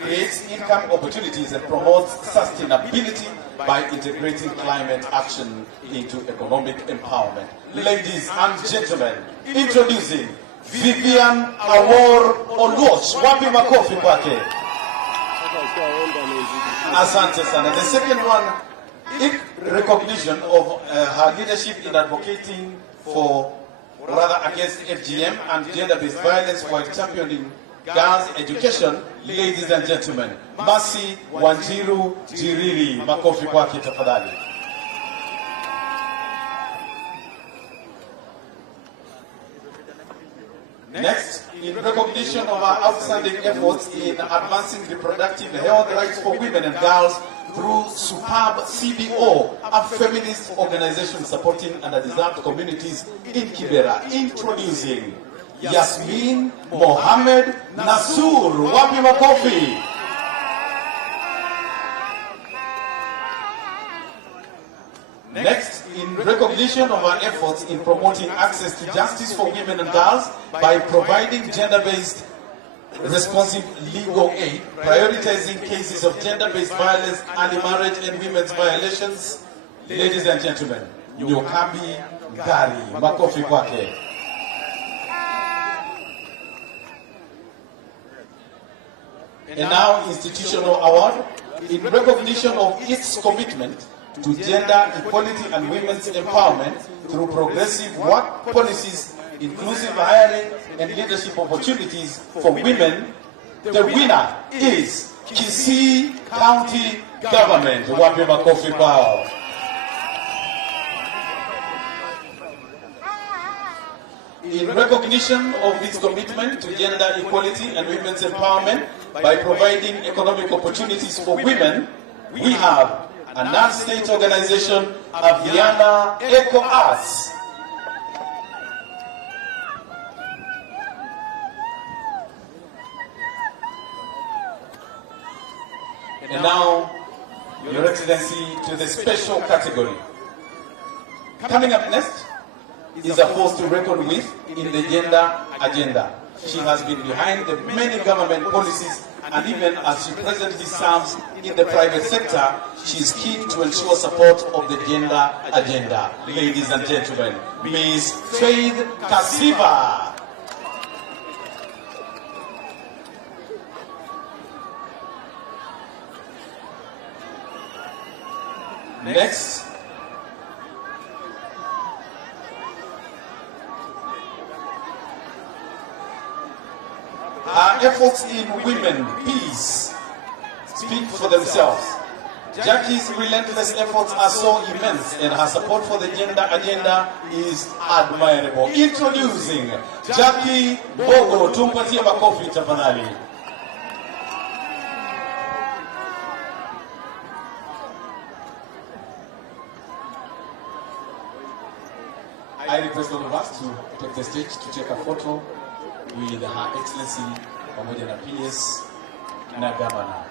creates income opportunities and promotes sustainability by integrating climate action into economic empowerment. Ladies and gentlemen, introducing Vivian Awor Oluoch. Wapi makofi kwake. Asante sana. The second one, in recognition of her leadership in advocating for, or rather against FGM and gender-based violence while championing girls' education, ladies and gentlemen, Mercy Wanjiru Jiriri. Makofi kwake tafadhali. Next, in recognition of our outstanding efforts in advancing reproductive health rights for women and girls through superb CBO, a feminist organization supporting underdeserved communities in Kibera, introducing Yasmin Mohammed Nasur. Wapi makofi. Next, in recognition of our efforts in promoting access to justice for women and girls by providing gender-based responsive legal aid, prioritizing cases of gender-based violence, early marriage, and women's violations, ladies and gentlemen, Nyokabi Gari. Makofi kwake. and now institutional award in recognition of its commitment to gender equality and women's empowerment through progressive work policies, inclusive hiring, and leadership opportunities for women. The winner is Kisii County Government. Wapi makofi kwao. In recognition of its commitment to gender equality and women's empowerment by providing economic opportunities for women, we have a non-state organization, Aviana Eco Arts. And now, Your Excellency, to the special category. Coming up next is a force to reckon with in the gender agenda. She has been behind the many government policies, and even as she presently serves in the private sector, she is keen to ensure support of the gender agenda. Ladies and gentlemen, Ms. Faith Kasiva. Next, her efforts in women peace speak for themselves. Jackie's relentless efforts are so immense, and her support for the gender agenda is admirable. Introducing Jackie Bogo. Tumpatie makofi tafadhali. I request all of us to take the stage to take a photo with Her Excellency pamoja na PS na Governor.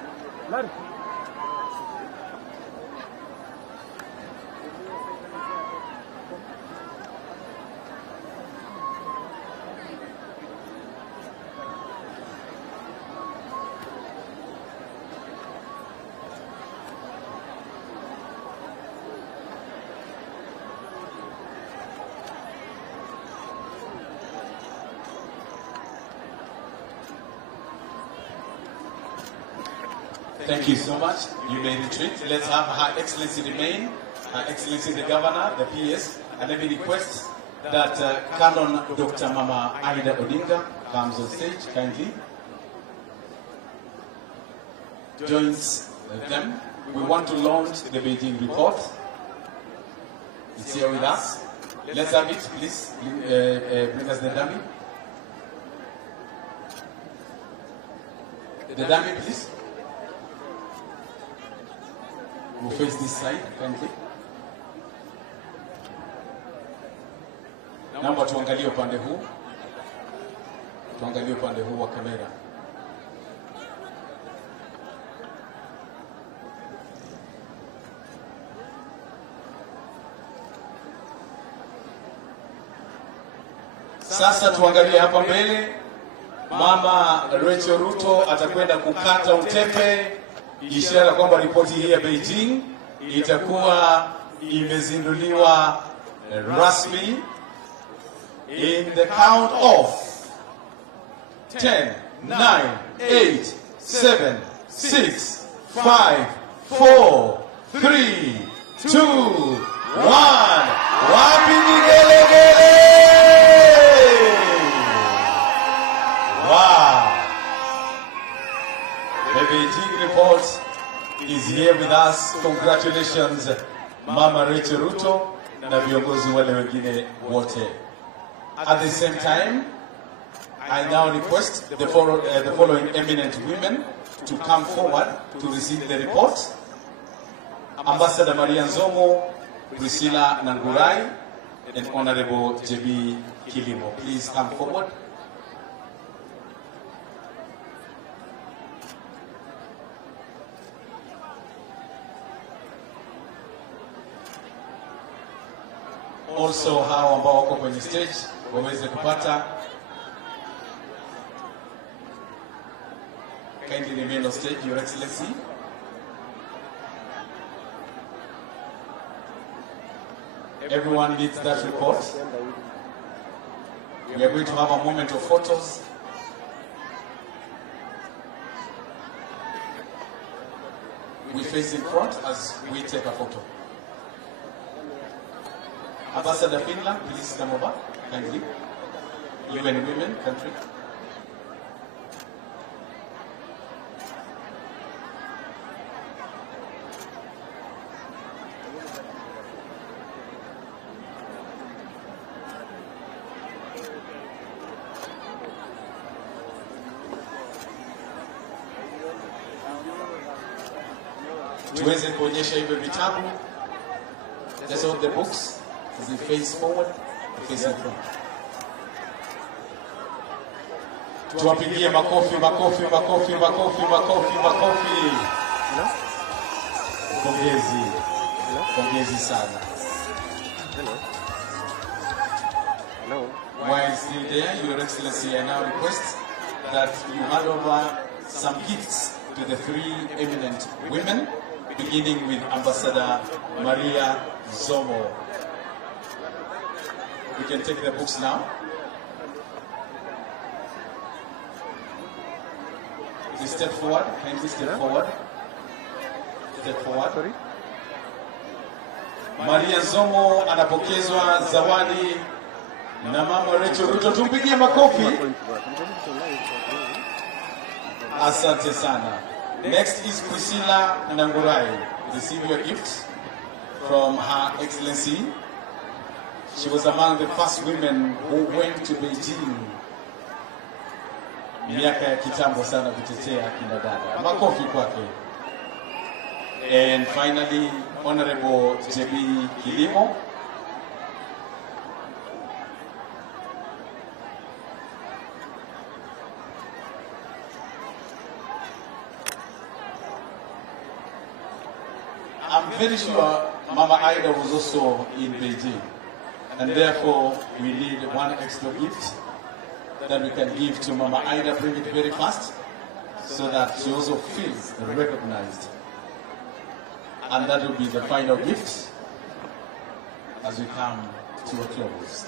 Thank you so much. You may retreat. Let's have Her Excellency remain. Her Excellency the Governor, the PS, and let me request that Canon Dr. Mama Aida Odinga comes on stage kindly. Joins them. We want to launch the Beijing report. It's here with us. Let's have it, please. Bring us the dummy. The dummy, please. We'll face this side, kindly. Naomba tuangalie upande huu. Tuangalie upande huu wa kamera. Sasa tuangalie hapa mbele. Mama Rachel Ruto atakwenda kukata utepe, ishara kwamba ripoti hii ya Beijing itakuwa imezinduliwa rasmi. In the count of 10, 9, 8, 7, 6, 5, 4, 3, 2, 1. Wapi vigelegele? Wow. The Beijing report is here with us. Congratulations, Mama Rachel Ruto na viongozi wale wengine wote. At the same time, I now request the following eminent women to come forward to receive the report. Ambassador Maria Nzomo, Priscilla Nangurai, and Honorable JB Kilimo. Please come forward. Also hao ambao wako kwenye stage waweze kupata. Kindly remain on stage, Your Excellency. Everyone needs that report. We are going to have a moment of photos. we face in front as we take a photo. Ambassador Finland, please come over, kindly. UN Women country. Tuweze kuonyesha hivyo vitabu. That's all the books. As we face forward, face in front. Tuwapigie makofi, makofi, makofi, makofi, makofi, makofi. Pongezi. Pongezi sana. Hello. While still there, Your Excellency, I now request that you hand over some gifts to the three eminent women, beginning with Ambassador Maria Zomo. We can take the books now. Please step forward. Kindly step forward. Step forward. Sorry. Maria Zomo anapokezwa zawadi na Mama Rachel Ruto. Tumpigie makofi. Asante sana. Next is Priscilla Nangurai. Receive your gift from Her Excellency. She was among the first women who went to Beijing. Miaka ya kitambo sana kutetea kina dada. Makofi kwake. And finally, Honorable JB Kilimo. I'm very sure Mama Ida was also in Beijing. And therefore, we need one extra gift that we can give to Mama Ida. Bring it very fast so that she also feels recognized. And that will be the final gift as we come to a close.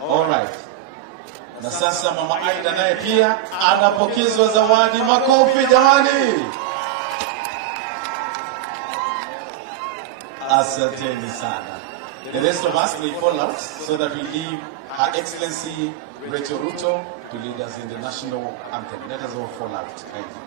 All right. Na sasa Mama Aida naye pia anapokezwa zawadi. Makofi jamani. Asanteni sana. The rest of us may fall out so that we leave Her Excellency Rachel Ruto to lead us in the national anthem. Let us all fall out. Thank you.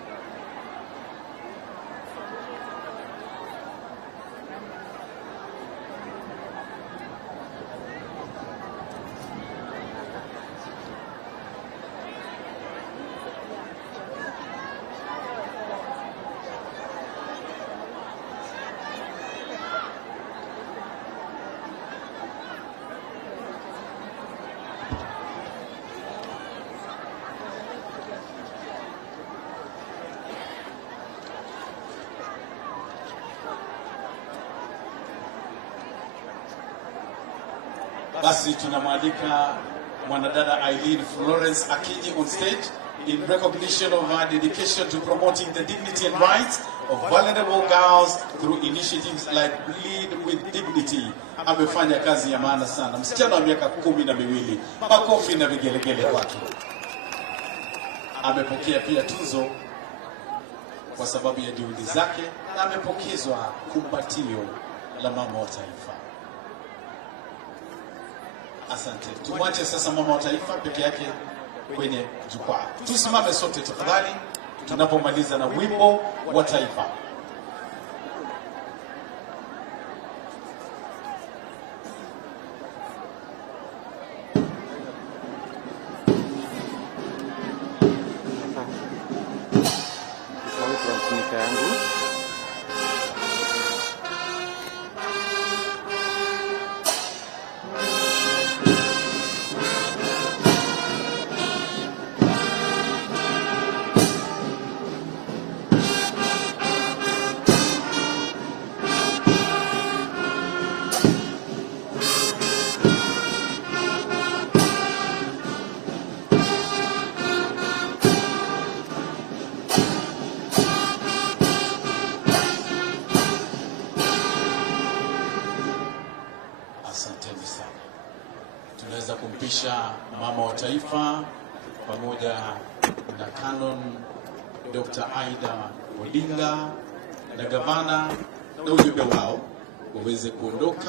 Basi tunamwalika mwanadada Eileen Florence Akinyi on stage in recognition of her dedication to promoting the dignity and rights of vulnerable girls through initiatives like Lead with Dignity. Amefanya kazi ya maana sana. Msichana wa miaka 12. Makofi na vigelegele kwake. Amepokea pia tuzo kwa sababu ya juhudi zake na amepokezwa kumbatio la mama wa taifa. Asante. Tumwache sasa mama wa taifa peke yake kwenye jukwaa. Tusimame sote tafadhali tunapomaliza na wimbo wa taifa. Asanteni sana. Tunaweza kumpisha mama wa taifa pamoja na Canon Dr. Aida Odinga na gavana na ujumbe wao waweze kuondoka.